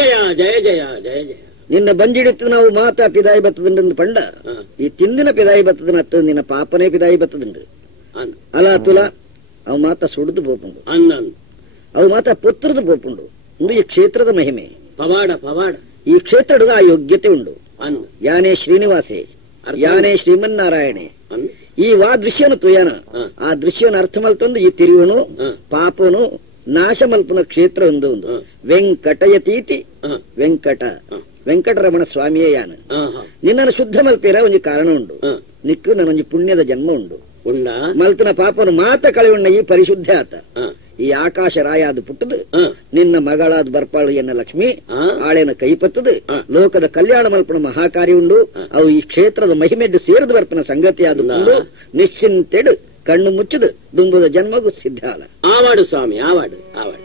ಜಯ ಜಯ ಜಯ ಜಯ ಜಯ. ನಿನ್ನ ಬಂಜಿಡಿತ್ತು ನಾವು ಮಾತಾ ಪಿದಾಯಿ ಬತ್ತದುಂಡು ಪಂಡ ಈ ತಿಂದಿನ ಪಿದಾಯಿ ಬತ್ತದನ ಅತ್ತ ನಿನ್ನ ಪಾಪನೇ ಪಿದಾಯಿ ಬತ್ತದುಂಡು ಅಲ ತುಲ ಅವು ಮಾತ ಸುಡಿದು ಬೋಪುಂಡು ಅವು ಮಾತ ಪುತ್ರದು ಬೋಪುಂಡು ಒಂದು ಈ ಕ್ಷೇತ್ರದ ಮಹಿಮೆ ಪವಾಡ ಪವಾಡ. ಈ ಕ್ಷೇತ್ರದ ಆ ಯೋಗ್ಯತೆ ಉಂಡು. ಯಾನೇ ಶ್ರೀನಿವಾಸೆ ಯಾನೇ ಶ್ರೀಮನ್ನಾರಾಯಣೆ ಈ ವಾ ದೃಶ್ಯನು ತುಯನ ಆ ದೃಶ್ಯನ ಅರ್ಥ ಮಲ್ತಂದು ಈ ತಿರುವನು ಪಾಪನು ನಾಶ ಮಲ್ಪನ ಕ್ಷೇತ್ರ ಒಂದು ವೆಂಕಟಯತೀತಿ ವೆಂಕಟರಮಣ ಸ್ವಾಮಿಯೇ ಯಾನ ನಿನ್ನನ್ನು ಶುದ್ಧ ಮಲ್ಪೇರ ಒಂದು ಕಾರಣ ಉಂಡು. ನಿಕ್ಕು ನನ್ನೊಂದು ಪುಣ್ಯದ ಜನ್ಮ ಉಂಡು. ಮಲ್ತನ ಪಾಪನು ಮಾತ ಕಳೆಯುಣ್ಣ ಈ ಪರಿಶುದ್ಧ ಆತ ಈ ಆಕಾಶ ರಾಯ ಅದು ಪುಟ್ಟದು ನಿನ್ನ ಮಗಳಾದ ಬರ್ಪಾಳು ಎನ್ನ ಲಕ್ಷ್ಮಿ ಆಳೆನ ಕೈಪತ್ತದು ಲೋಕದ ಕಲ್ಯಾಣ ಮಲ್ಪನ ಮಹಾಕಾರ್ಯ ಉಂಡು. ಅವು ಈ ಕ್ಷೇತ್ರದ ಮಹಿಮೆಡ್ಡು ಸೇರಿದ ಬರ್ಪನ ಸಂಗತಿ ಅದು ಉಂಡು. ನಿಶ್ಚಿಂತೆಡು ಕಣ್ಣು ಮುಚ್ಚದು ದುಂಬುದ ಜನ್ಮಗೂ ಸಿದ್ಧ ಅಲ್ಲ. ಆವಾಡು ಸ್ವಾಮಿ ಆವಾಡು ಆವಾಡು.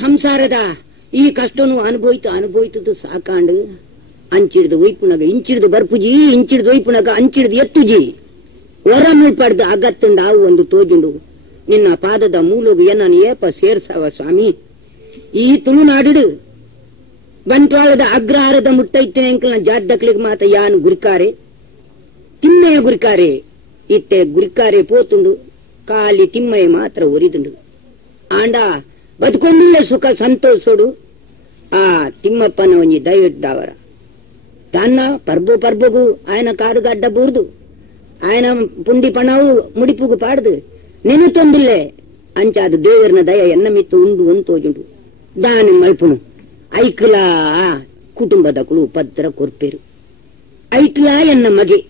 ಸಂಸಾರದ ಈ ಕಷ್ಟನು ಅನುಭವಿತದು ಸಾಕಾಂಡು ಅಂಚಿಡ್ದು ಒಯ್ಪುನಗ ಇಂಚಿಡ್ದು ಬರ್ಪುಜಿ ಇಂಚಿಡ್ದು ಒಯ್ಪುನಗ ಅಂಚಿಡ್ದು ಎತ್ತುಜಿ ಹೊರ ಮುಳ್ಪಡ್ದು ಅಗತ್ತುಂಡು ಆವು ಒಂದು ತೋಜುಂಡು ನಿನ್ನ ಪಾದದ ಮೂಲಗು ಏನನ್ನು ಏಪ ಸೇರ್ಸವ ಸ್ವಾಮಿ. ಈ ತುಳುನಾಡು ಬಂಟ್ವಾಳದ ಅಗ್ರಹಾರದ ಮುಟ್ಟೈತೆ ಅಂಕಲ್ನ ಜಾದ್ದಕ್ಲಿಗೆ ಮಾತ ಯಾನು ಗುರಿಕಾರೆ ತಿಮ್ಮೆಯ ಗುರಿಕಾರೆ ಇತ್ತೆ ಗುರಿಕಾರೆ ಪೋತುಂಡು ಕಾಲಿ ತಿಮ್ಮಯ್ಯ ಮಾತ್ರ ಒರಿದುಂಡು ಆಂಡ ಬದುಕೊಂದಿಲ್ಲ ಸುಖ ಸಂತೋಷೋಡು ಆ ತಿಮ್ಮಪ್ಪನ ಒಂಜಿ ದಯವಿದ್ದಾವರ ತನ್ನ ಪರ್ಬುಗೂ ఆయన ಕಾಡುಗಡ್ಡ ಬೂರ್ದು ఆయన ಪುಂಡಿ ಪಣವು ಮುಡಿಪುಗು ಪಾಡ್ದು ನೆನು ತೊಂದಿಲ್ಲೆ ಅಂಚಾದ ದೇವರನ ದಯ ಎನ್ನ ಮಿತ್ತು ಉಂಡು ಅಂತೋಜುಂಡು ದಾನಿ ಮಲ್ಪುಣು ಐಕ್ಲ ಕುಟುಂಬದ ಕುಳು ಪತ್ರ ಕೊರ್ಪೇರು ಐಕ್ಲ ಎನ್ನ ಮಗೆ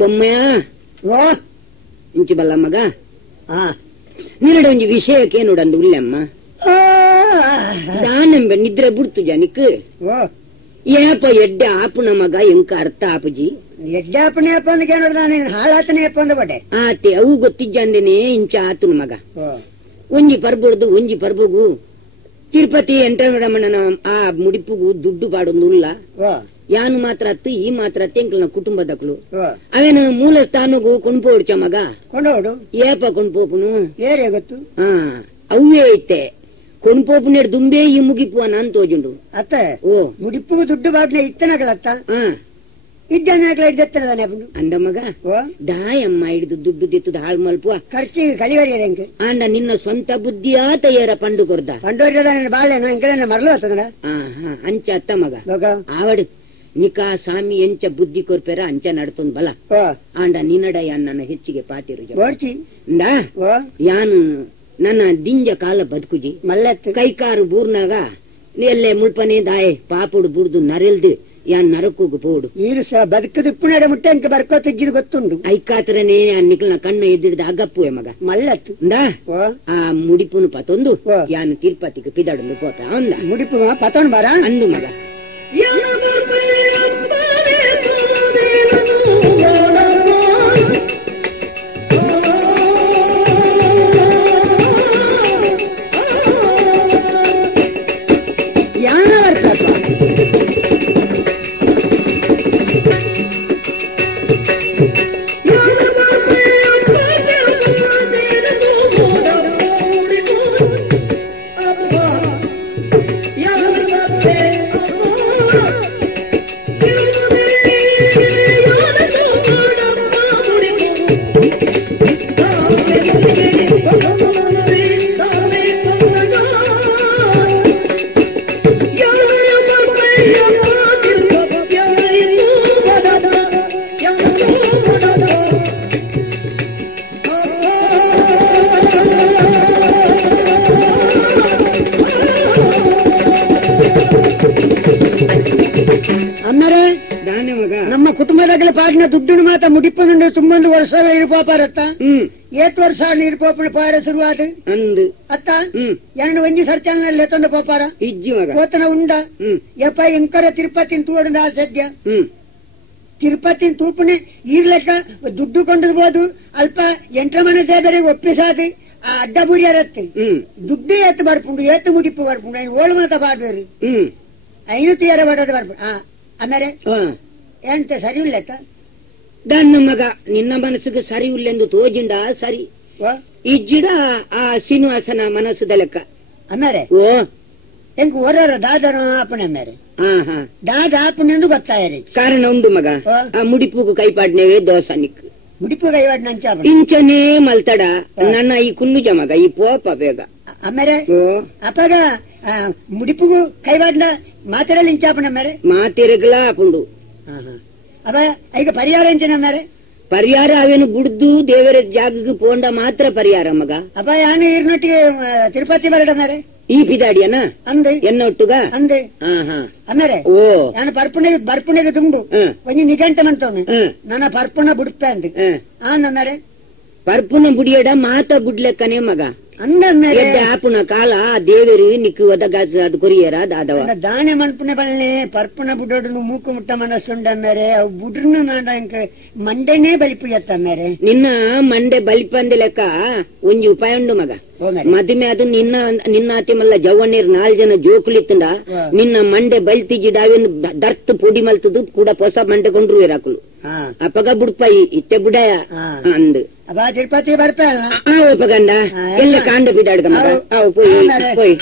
ಬೊಮ್ಮಯ ಇಂಚು ಬಲ್ಲ ಮಗ ನಿನ್ನಡ ಒಂಜಿ ವಿಷಯಕ್ಕೆ ನೋಡಂದು ಉಲ್ಲಮ್ಮ ದಾನೆಂಬೆ ನಿದ್ರೆ ಬಿಡ್ತು ಜನಕ್ ಏಪ ಎಡ್ಡೆ ಆಪುನ ಮಗ ಎಂಕ ಅರ್ಥ ಆಪುಜಿ ಎಡ್ಡೆ ಆಪುನ ಏಪ ಅಂದ ನೋಡ್ದಾನೆ ಹಾಳಾತನೆ ಏಪ ಅಂದ ಬಟ್ಟೆ ಆತೆ ಅವು ಗೊತ್ತಿಜ್ಜಂದೇನೆ ಇಂಚ ಆತುನ ಮಗ ಒಂಜಿ ಪರ್ಬುಡ್ದು ಒಂಜಿ ಪರ್ಬುಗು ತಿರುಪತಿ ವೆಂಕಟರಮಣನ ಆ ಮುಡಿಪುಗು ದುಡ್ಡು ಬಾಡೊಂದುಲ್ಲ ಯಾನು ಮಾತ್ರ ಅತ್ತು ಈ ಮಾತ್ರ ಅತ್ತೆ ಎಂಕಲ್ನ ಕುಟುಂಬದಕ್ಕಳು ಅವೇನು ಮೂಲ ಸ್ಥಾನಗೂ ಕೊಂಡ್ಪೋಡ್ಚ ಮಗ ಕೊಂಡೋಡು ಏಪ ಕೊಂಡ್ಪೋಪುನು ಏರೇ ಗೊತ್ತು ಅವೇ ಐತೆ ಕೊಂಡ್ಪೋಪು ನೆಡ್ ದುಂಬೆ ಈ ಮುಗಿಪುವ ನಾನ್ ತೋಜುಂಡು ಅತ್ತ ಓ ಮುಡಿಪುಗು ದುಡ್ಡು ಬಾಡ್ನೆ ಇತ್ತನಗಳತ್ತ ಇದ್ದಾನೆ ಇದ್ದತ್ತನದಾನೆ ಅಂದ ಮಗ ದಾಯಮ್ಮ ಹಿಡಿದು ದುಡ್ಡು ದಿತ್ತದ ಹಾಳು ಮಲ್ಪುವ ಖರ್ಚಿಗೆ ಕಳಿವರಿ ಆಂಡ ನಿನ್ನ ಸ್ವಂತ ಬುದ್ಧಿಯಾ ತಯ್ಯರ ಪಂಡು ಕೊರ್ದ ಬಾಳೆನು ಎಂಕಲ ಮರಲು ಆತದ ಅಂಚ ಅತ್ತ ಮಗ ಆವಡು ನಿಕಾ ಸ್ವಾಮಿ ಎಂಚ ಬುದ್ಧಿ ಕೊರ್ಪೆರ ಅಂಚ ನಡ್ತೊಂದ್ ಬಲ ಆಂಡ ನಿನ್ನಡ ಯಾನ್ ನನ್ನ ಹೆಚ್ಚಿಗೆ ಪಾತಿರು ಯಾನು ನನ್ನ ದಿಂಜ ಕಾಲ ಬದುಕುಜಿ ಮಳ್ಳೆತ್ತು ಕೈಕಾರು ಬೂರ್ನಾಗ ಎಲ್ಲೆ ಮುಳ್ಪನೆ ದಾಯೆ ಪಾಪುಡು ಬುಡ್ದು ನರೆಲ್ದು ಯಾನ್ ನರಕುಗು ಪೋಡು ನೀರು ಸಹ ಬದುಕದು ಪುಣೆ ಮುಟ್ಟೆ ಅಂಕ ಬರ್ಕೋ ತೆಗ್ಗಿದ್ ಗೊತ್ತುಂಡು ಐಕಾತ್ರನೇ ನಿಕ್ಲನ ಕಣ್ಣ ಎದ್ದಿಡ್ದ ಅಗಪ್ಪುವೆ ಮಗ ಮಳ್ಳೆತ್ತು ಆ ಮುಡಿಪುನು ಪತೊಂದು ಯಾನ್ ತಿರುಪತಿಗೆ ಪಿದಾಡು ಪೋಪ ಅಂದ ಮುಡಿಪು ಪತೊಂಡು ಬಾರ ಅಂದು ಮಗ ಅಂದರೆ ನಮ್ಮ ಕುಟುಂಬದಾಗಲೇ ಪಾಡಿನ ದುಡ್ಡು ಮಾತ್ರ ಮುಡಿಪುಂಡು ತುಂಬೊಂದು ವರ್ಷ ಇರ್ಪಾರತ್ತ ಏತ್ ವರ್ಷ ಇರ್ಪೋಪಣ ಪಾರ ಶುರುವಾದ ಅಂದು ಅತ್ತ ಎರಡು ಒಂಜಿ ಸರ್ಚಾನಲ್ಲಿ ಎತ್ತೊಂದು ಪಾಪಾರ ಇಜ್ಜಿ ಮಗ ಓತನ ಉಂಡ ಯಪ್ಪ ಎಂಕರ ತಿರುಪತಿನ ತೂಡದ ಸದ್ಯ ತಿರುಪತಿನ ತೂಪಣೆ ಈರ್ಲೆಕ್ಕ ದುಡ್ಡು ಕೊಂಡಬಹುದು ಅಲ್ಪ ಎಂಟ್ರ ಮನೆ ದೇವರಿಗೆ ಒಪ್ಪಿಸಾದು ಆ ಅಡ್ಡ ಬುರಿ ಅರತ್ತೆ ದುಡ್ಡು ಎತ್ತು ಬರ್ಪುಂಡು ಏತ್ತು ಮುಡಿಪು ಬರ್ಪುಂಡು ಐನು ಓಳು ಮಾತ ಪಾಡ್ಬೇರು ಐನು ತೀರ ಬಡೋದು ಬರ್ಪುಂಡು ಆಮೇಲೆ ಎಂತ ಸರಿ ಉಳ್ಳಕ್ಕ ನನ್ನ ಮಗ ನಿನ್ನ ಮನಸ್ಸಿಗೆ ಸರಿ ಉಳ್ಳೆಂದು ತೋಜಿಂಡ ಸರಿ ಈ ಜಿಡ ಆ ಶ್ರೀನಿವಾಸನ ಮನಸ್ಸದ ಲೆಕ್ಕ ಅಮ್ಮಾರೆ ಓ ಹೆಂಗ್ ಓರೋರ ದಾದನ ಆಪಣೆ ಅಮ್ಮಾರೆ ದಾದ ಆಪಣೆ ಗೊತ್ತಾಯ ಕಾರಣ ಉಂಡು ಮಗ ಆ ಮುಡಿಪುಗು ಕೈಪಾಡ್ನೇವೆ ದೋಸ ನಿಕ್ ಮುಡಿಪು ಕೈವಾಡ್ ನಂಚ ಇಂಚನೇ ಮಲ್ತಡ ನನ್ನ ಈ ಕುಲ್ಲುಜ ಮಗ ಈ ಪೋಪ ಬೇಗ ಅಮ್ಮಾರೆ ಅಪ್ಪಗ ಮುಡಿಪುಗು ಕೈವಾಡ್ನ ಮಾತಿರಲ್ಲ ಇಂಚಾಪಣ ಅಮ್ಮಾರೆ ಮಾತಿರಗಲ ಆಪುಂಡು ಅವ ಈಗ ಪರಿಹಾರ ಎಂಚಿನ ಅಮ್ಮಾರೆ ಪರಿಹಾರ ಅವೇನು ಬುಡ್ದು ದೇವರ ಜಾಗಕ್ಕೆ ಪೋಂಡ ಮಾತ್ರ ಪರಿಹಾರ ಮಗ ಅಪ್ಪ ಯಾನು ಈರ್ನೊಟ್ಟಿಗೆ ತಿರುಪತಿ ಬರಡ ಅಮ್ಮಾರೆ ಈ ಪಿದಾಡಿಯನ ಅಂದೆ ಎನ್ನೊಟ್ಟುಗ ಅಂದೆ ಅಮ್ಮಾರೆ ಓ ನಾನು ಬರ್ಪುಣೆಗೆ ತುಂಬು ಒಂಜಿ ನಿಘಂಟ ಮಂತವನು ನನ್ನ ಪರ್ಪುಣ ಬುಡ್ಪೆ ಅಂದ್ ಅಮ್ಮಾರೆ ಪರ್ಪುನ ಬುಡಿಯಡ ಮಾತ ಬುಡ್ಲೆಕ್ಕನೆ ಮಗ ಅಂದಮ್ಮೇಲೆ ಆಪುನ ಕಾಲ ದೇವರು ನಿಕ್ಕು ಒದಗಾಸ ಅದು ಕೊರಿಯರ ದಾದವ ದಾಣೆ ಮಣ್ಪುನೆ ಬಳ್ಳಿ ಪರ್ಪುನ ಬುಡೋಡು ಮೂಕು ಮುಟ್ಟ ಮನಸ್ಸುಂಡ ಮೇರೆ ಅವು ಬುಡ್ರನು ನಾಡ ಮಂಡೆನೇ ಬಲಿಪು ಎತ್ತ ಮೇರೆ ನಿನ್ನ ಮಂಡೆ ಬಲಿಪಂದ ಲೆಕ್ಕ ಒಂಜಿ ಉಪಾಯ ಉಂಡು ಮಗ ಮದುವೆ ಅದು ನಿನ್ನ ಆತಿಮಲ್ಲ ಜವಣ್ಣೀರ್ 4 ಜನ ಜೋಕುಲಿತ್ತಂಡ ನಿನ್ನ ಮಂಡೆ ಬಲ್ತಿಜಿಡ ಅವೇನು ದರ್ತ್ ಪುಡಿ ಮಲ್ತದು ಕೂಡ ಹೊಸ ಮಂಡೆ ಕೊಂಡ್ರು ಇರಾಕುಲು ಅಪ್ಪಗ ಬುಡ್ಪಾಯಿ ಇತ್ತೆ ಬುಡಾಯ ಅಂದ್ ತಿರುಪತಿ ಬರ್ತಾ ಒಪ್ಪಗಂಡ ಎಲ್ಲ ಕಾಂಡ ಬಿಡಾಡ್ಗ ಮಗ ಅವು ಪೋಯ್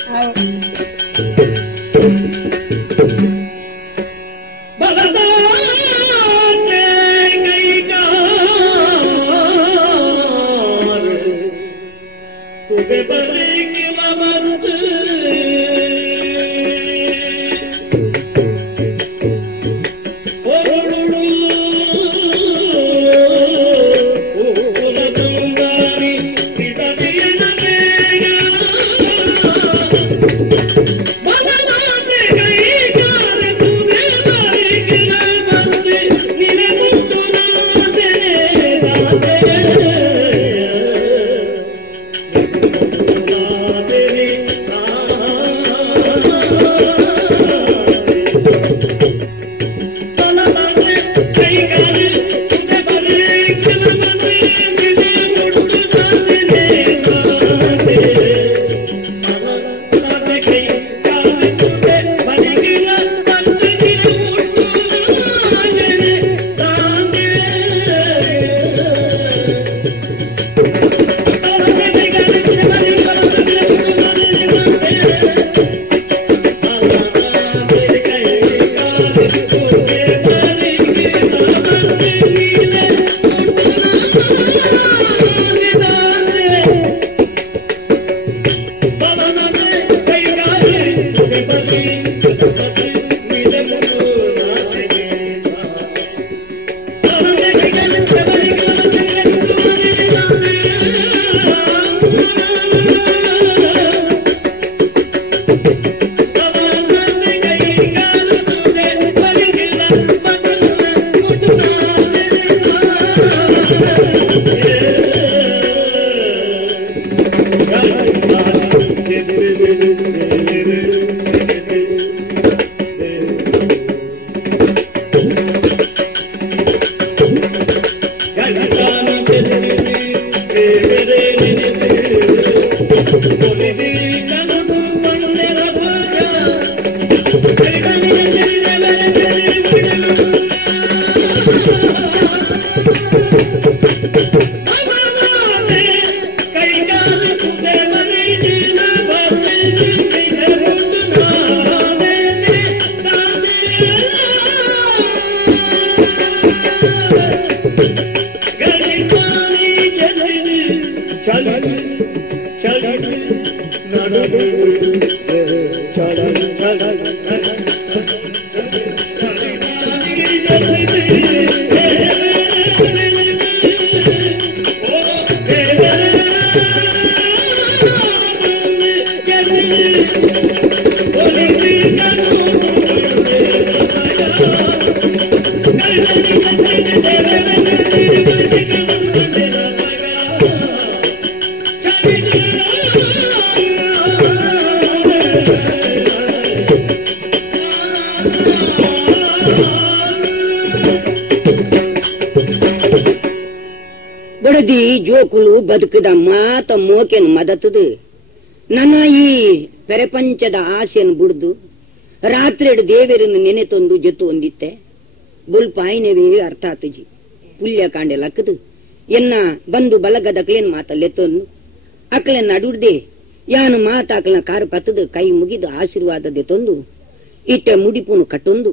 Oh, ಬದಿ ಜೋಕುಲು ಬದುಕದ ಮಾತ ಮೋಕೆನ್ ಮದತದು ನನ್ನ ಈ ಪ್ರಪಂಚದ ಆಸೆಯನ್ನು ಬುಡ್ದು ರಾತ್ರಿ ದೇವರನ್ನು ನೆನೆತೊಂದು ಜೊತ್ತು ಒಂದಿತ್ತೆ ಬುಲ್ಪಾಯಿನವೇ ಅರ್ಥ ಆತುಜಿ ಪುಲ್ಯ ಕಾಂಡೆ ಲಕ್ಕದು ಎನ್ನ ಬಂದು ಬಲಗದ ಅಕ್ಲೇನ್ ಮಾತಲ್ಲೆತ್ತೊಂದು ಅಕ್ಲೆನ್ನ ಅಡುಡ್ದೆ ಯಾನು ಮಾತಾಕ್ಲನ ಕಾರು ಪತ್ತದು ಕೈ ಮುಗಿದು ಆಶೀರ್ವಾದದೆ ತೊಂದು ಇಟ್ಟೆ ಮುಡಿಪುನು ಕಟ್ಟೊಂದು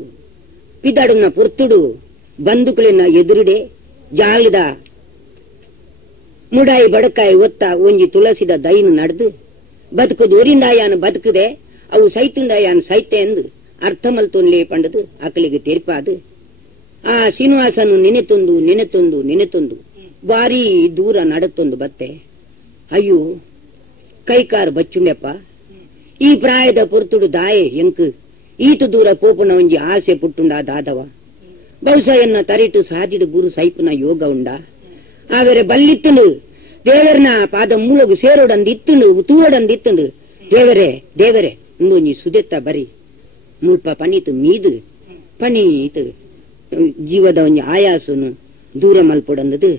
ಪಿದಾಡುನ ಪುರ್ತುಡು ಬಂದುಕುಳೆನ ಎದುರುಡೆ ಜಾಲದ ಮುಡಾಯಿ ಬಡಕಾಯಿ ಒತ್ತ ಒಂಜಿ ತುಳಸಿದ ದೈನು ನಡೆದು ಬದುಕುದು ಊರಿಂದ ಯಾನು ಬದುಕದೆ ಅವು ಸೈತುಂಡ ಯಾನು ಸೈತೆ ಎಂದು ಅರ್ಥ ಮಲ್ತೊನ್ಲೇ ಪಂಡದು ಅಕಲಿಗೆ ತೆರಿಪಾದು ಆ ಶ್ರೀನಿವಾಸನು ನೆನೆತೊಂದು ನೆನೆತೊಂದು ನೆನೆತೊಂದು ಬಾರಿ ದೂರ ನಡತ್ತೊಂದು ಬತ್ತೆ ಅಯ್ಯೋ ಕೈಕಾರು ಬಚ್ಚುಂಡೆಪ್ಪ ಈ ಪ್ರಾಯದ ಪುರ್ತುಡು ದಾಯೆ ಎಂಕ್ ಈತು ದೂರ ಪೋಪುನ ಒಂಜಿ ಆಸೆ ಪುಟ್ಟುಂಡ ದಾದವ ಬಹುಶಃ ಎನ್ನ ತರಿಟು ಸಾಜಿಡು ಗುರು ಸೈಪುನ ಯೋಗ ಉಂಡ ಆವೇರೆ ಬಲ್ಲಿತ್ತುಂಡು ದೇವರನ ಪಾದ ಮೂಲಗು ಸೇರೋಡಂದಿತ್ತುಂಡು ತೂವಡಂದಿತ್ತುಂಡು ದೇವರೇ ದೇವರೇ ಒಂದೊಂಜಿ ಸುದೆತ್ತ ಬರಿ ಮುಲ್ಪ ಪನೀತು ಮೀದು ಪನೀತು ಜೀವದ ಒಂಜಿ ಆಯಾಸನು ದೂರ ಮಲ್ಪೊಡಂದದು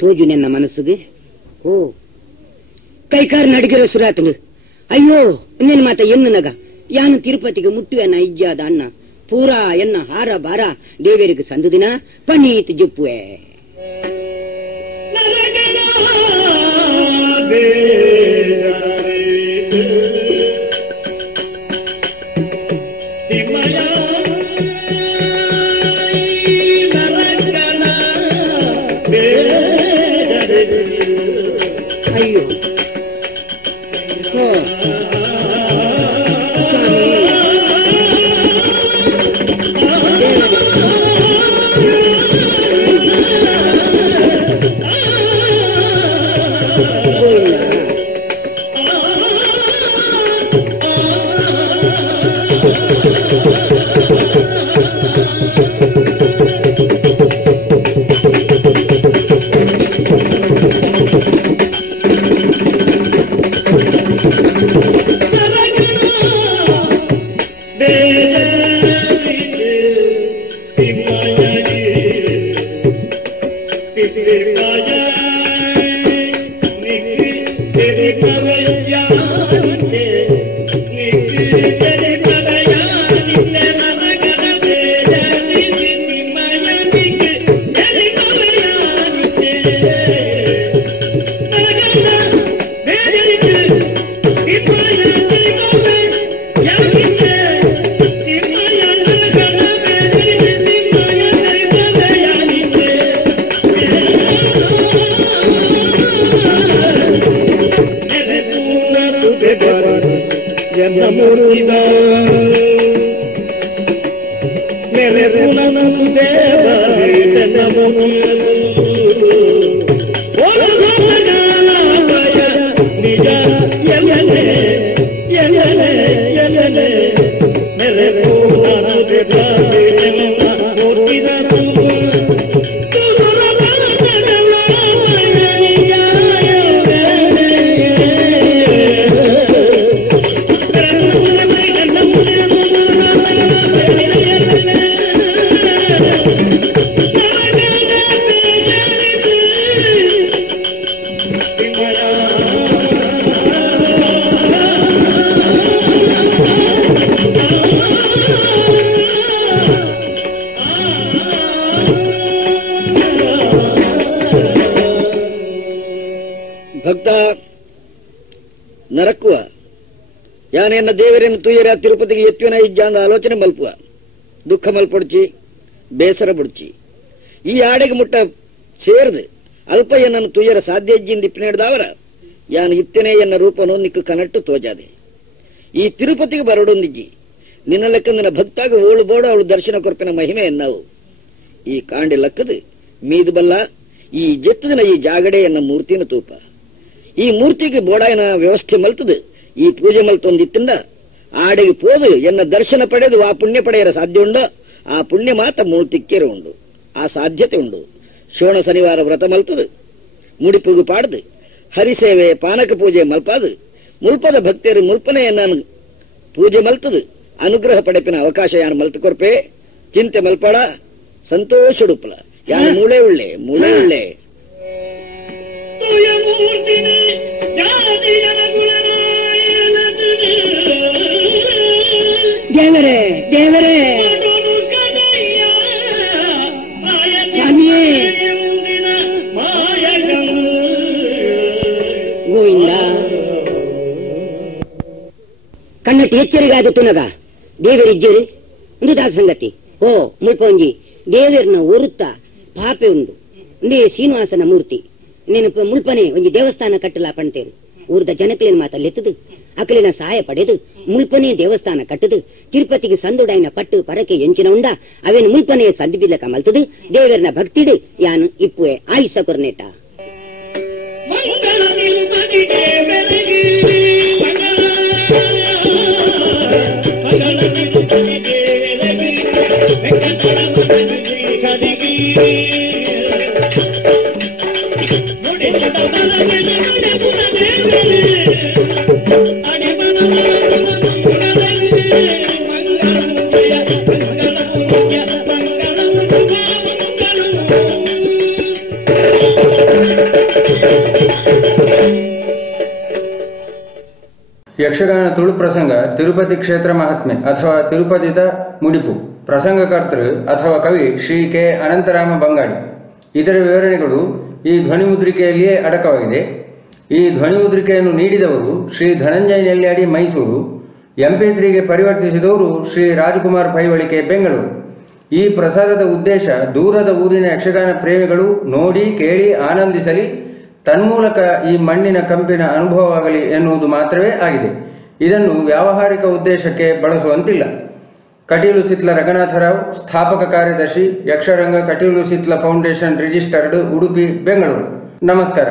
ತೋಜು ನನ್ನ ಮನಸ್ಸುಗೆ ಓ ಕೈಕಾರು ನಡಿಗಿರೋ ಸುರಾತನು ಅಯ್ಯೋ ಇನ್ನೇನು ಮಾತ ಎನ್ನು ನಗ ಯಾನು ತಿರುಪತಿಗೆ ಮುಟ್ಟುವೆನ ಇಜ್ಜಾದ ಅಣ್ಣ ಪೂರಾ ಎನ್ನ ಹಾರ ಬಾರ ದೇವರಿಗೆ ಸಂದು ದಿನ ಪನೀತ್ ಜಪ್ಪುವೆ ಅಯ್ಯೋ ಭಕ್ತ ನರಕ್ಕುವ ಯಾನೇನ ದೇವರನ್ನು ತುಯ್ಯರ ತಿರುಪತಿಗೆ ಎತ್ತುವನ ಇಜ್ಜ ಅಂದ ಆಲೋಚನೆ ಮಲ್ಪುವ ದುಃಖ ಮಲ್ಪೊಡ್ಚಿ ಬೇಸರ ಬುಡ್ಚಿ ಈ ಆಡೆಗೆ ಮುಟ್ಟ ಸೇರ್ದು ಅಲ್ಪ ಎನ್ನನ್ನು ತುಯ್ಯರ ಸಾಧ್ಯ ಇಜ್ಜಿಂದ ಇಪ್ಪಿನೇಡ್ದವರ ಯಾನು ಇತ್ತನೇ ಎನ್ನ ರೂಪನೋ ನಿಕ್ಕು ಕನಟ್ಟು ತೋಜಾದೆ ಈ ತಿರುಪತಿಗೆ ಬರೋಡೊಂದಿಜ್ಜಿ ನಿನ್ನ ಲೆಕ್ಕಂದಿನ ಭಕ್ತಾಗ ಓಳು ಬೋಡ ಅವಳು ದರ್ಶನ ಕೊರ್ಪಿನ ಮಹಿಮೆ ಎನ್ನವು ಈ ಕಾಂಡೆ ಲಕ್ಕದು ಮೀದು ಬಲ್ಲ ಈ ಜೆತ್ತದಿನ ಈ ಜಾಗಡೆ ಎನ್ನ ಮೂರ್ತಿನ ತೂಪ ಈ ಮೂರ್ತಿಗೆ ಬೋಡಾಯನ ವ್ಯವಸ್ಥೆ ಮಲ್ತದು ಈ ಪೂಜೆ ಮಲ್ತೊಂದಿತ್ತಂಡ ಆಡೆಗೆ ಪೋದು ಎನ್ನ ದರ್ಶನ ಪಡೆದು ಆ ಪುಣ್ಯ ಪಡೆಯರ ಸಾಧ್ಯ ಉಂಡು ಆ ಪುಣ್ಯ ಮಾತ ಮೂರ್ತಿಕ್ಕೇರ ಉಂಡು ಆ ಸಾಧ್ಯತೆ ಉಂಡು ಶೋಣ ಶನಿವಾರ ವ್ರತ ಮಲ್ತದು ಮುಡಿಪುಗು ಪಾಡ್ದು ಹರಿಸೇವೆ ಪಾನಕ ಪೂಜೆ ಮಲ್ಪಾದು ಮುಲ್ಪದ ಭಕ್ತಿಯರು ಮುಲ್ಪನೆಯನ್ನ ಪೂಜೆ ಮಲ್ತದು ಅನುಗ್ರಹ ಪಡೆಪಿನ ಅವಕಾಶ ಯಾನು ಮಲ್ತು ಕೊರ್ಪೆ ಚಿಂತೆ ಮಲ್ಪಾಡ ಸಂತೋಷ ಡುಪ್ಪಲ ಯಾನು ಮೂಳೆ ಉಳ್ಳೆ ದೇವರೇ ದೇವರೇ ಸ್ವಾಮಿಯೇ ಗೋವಿಂದ ಕಣ್ಣಟ್ಟು ಎಚ್ಚರಿಗಾದ ತುನಗ ದೇವರಿಜ್ಜರು ಒಂದು ದಾಸ ಸಂಗತಿ ಓ ಮುಳ್ಪೊಂಜಿ ದೇವರನ್ನ ಒರುತ್ತ ಪಾಪೆ ಉಂಡು ಇಂದೇ ಶ್ರೀನಿವಾಸನ ಮೂರ್ತಿ ನೆನಪು ಮುಳ್ಪನೆ ಒಂಜಿ ದೇವಸ್ಥಾನ ಕಟ್ಟಲ ಪಂತೇರು ಊರ್ದ ಜನಕ್ಲೇನ್ ಮಾತಲ್ಲೆತ್ತದು ಅಕಲಿನ ಸಹಾಯ ಪಡೆದು ಮುಳ್ಪನೆ ದೇವಸ್ಥಾನ ಕಟ್ಟದು ತಿರುಪತಿಗೆ ಸಂದುಡಾಯಿನ ಪಟ್ಟು ಪರಕೆ ಎಂಚಿನ ಉಂಡ ಅವೇನು ಮುಳ್ಪನೆ ಸದ್ಬಿಲ್ಲಕ ಮಲ್ತದು ದೇವರನ ಭಕ್ತಿಡು ಯಾನು ಇಪ್ಪುವೆ ಆಯುಷ ಕೊರ್ನೇಟ ಯಕ್ಷಗಾನ ತುಳು ಪ್ರಸಂಗ ತಿರುಪತಿ ಕ್ಷೇತ್ರ ಮಹಾತ್ಮೆ ಅಥವಾ ತಿರುಪತಿದ ಮುಡಿಪು. ಪ್ರಸಂಗಕರ್ತೃ ಅಥವಾ ಕವಿ ಶ್ರೀ ಕೆ ಅನಂತರಾಮ ಬಂಗಾಡಿ. ಇದರ ವಿವರಣೆಗಳು ಈ ಧ್ವನಿಮುದ್ರಿಕೆಯಲ್ಲಿಯೇ ಅಡಕವಾಗಿದೆ. ಈ ಧ್ವನಿಮುದ್ರಿಕೆಯನ್ನು ನೀಡಿದವರು ಶ್ರೀ ಧನಂಜಯ ನೆಲ್ಯಾಡಿ ಮೈಸೂರು, MP3ಗೆ ಪರಿವರ್ತಿಸಿದವರು ಶ್ರೀ ರಾಜಕುಮಾರ್ ಪೈವಳಿಕೆ ಬೆಂಗಳೂರು. ಈ ಪ್ರಸಾದದ ಉದ್ದೇಶ ದೂರದ ಊರಿನ ಯಕ್ಷಗಾನ ಪ್ರೇಮಿಗಳು ನೋಡಿ ಕೇಳಿ ಆನಂದಿಸಲಿ, ತನ್ಮೂಲಕ ಈ ಮಣ್ಣಿನ ಕಂಪಿನ ಅನುಭವವಾಗಲಿ ಎನ್ನುವುದು ಮಾತ್ರವೇ ಆಗಿದೆ. ಇದನ್ನು ವ್ಯಾವಹಾರಿಕ ಉದ್ದೇಶಕ್ಕೆ ಬಳಸುವಂತಿಲ್ಲ. ಕಟೀಲು ಸಿತ್ಲ ರಘುನಾಥರಾವ್, ಸ್ಥಾಪಕ ಕಾರ್ಯದರ್ಶಿ, ಯಕ್ಷರಂಗ ಕಟೀಲು ಸಿತ್ಲ ಫೌಂಡೇಶನ್ ರಿಜಿಸ್ಟರ್ಡ್, ಉಡುಪಿ, ಬೆಂಗಳೂರು. ನಮಸ್ಕಾರ.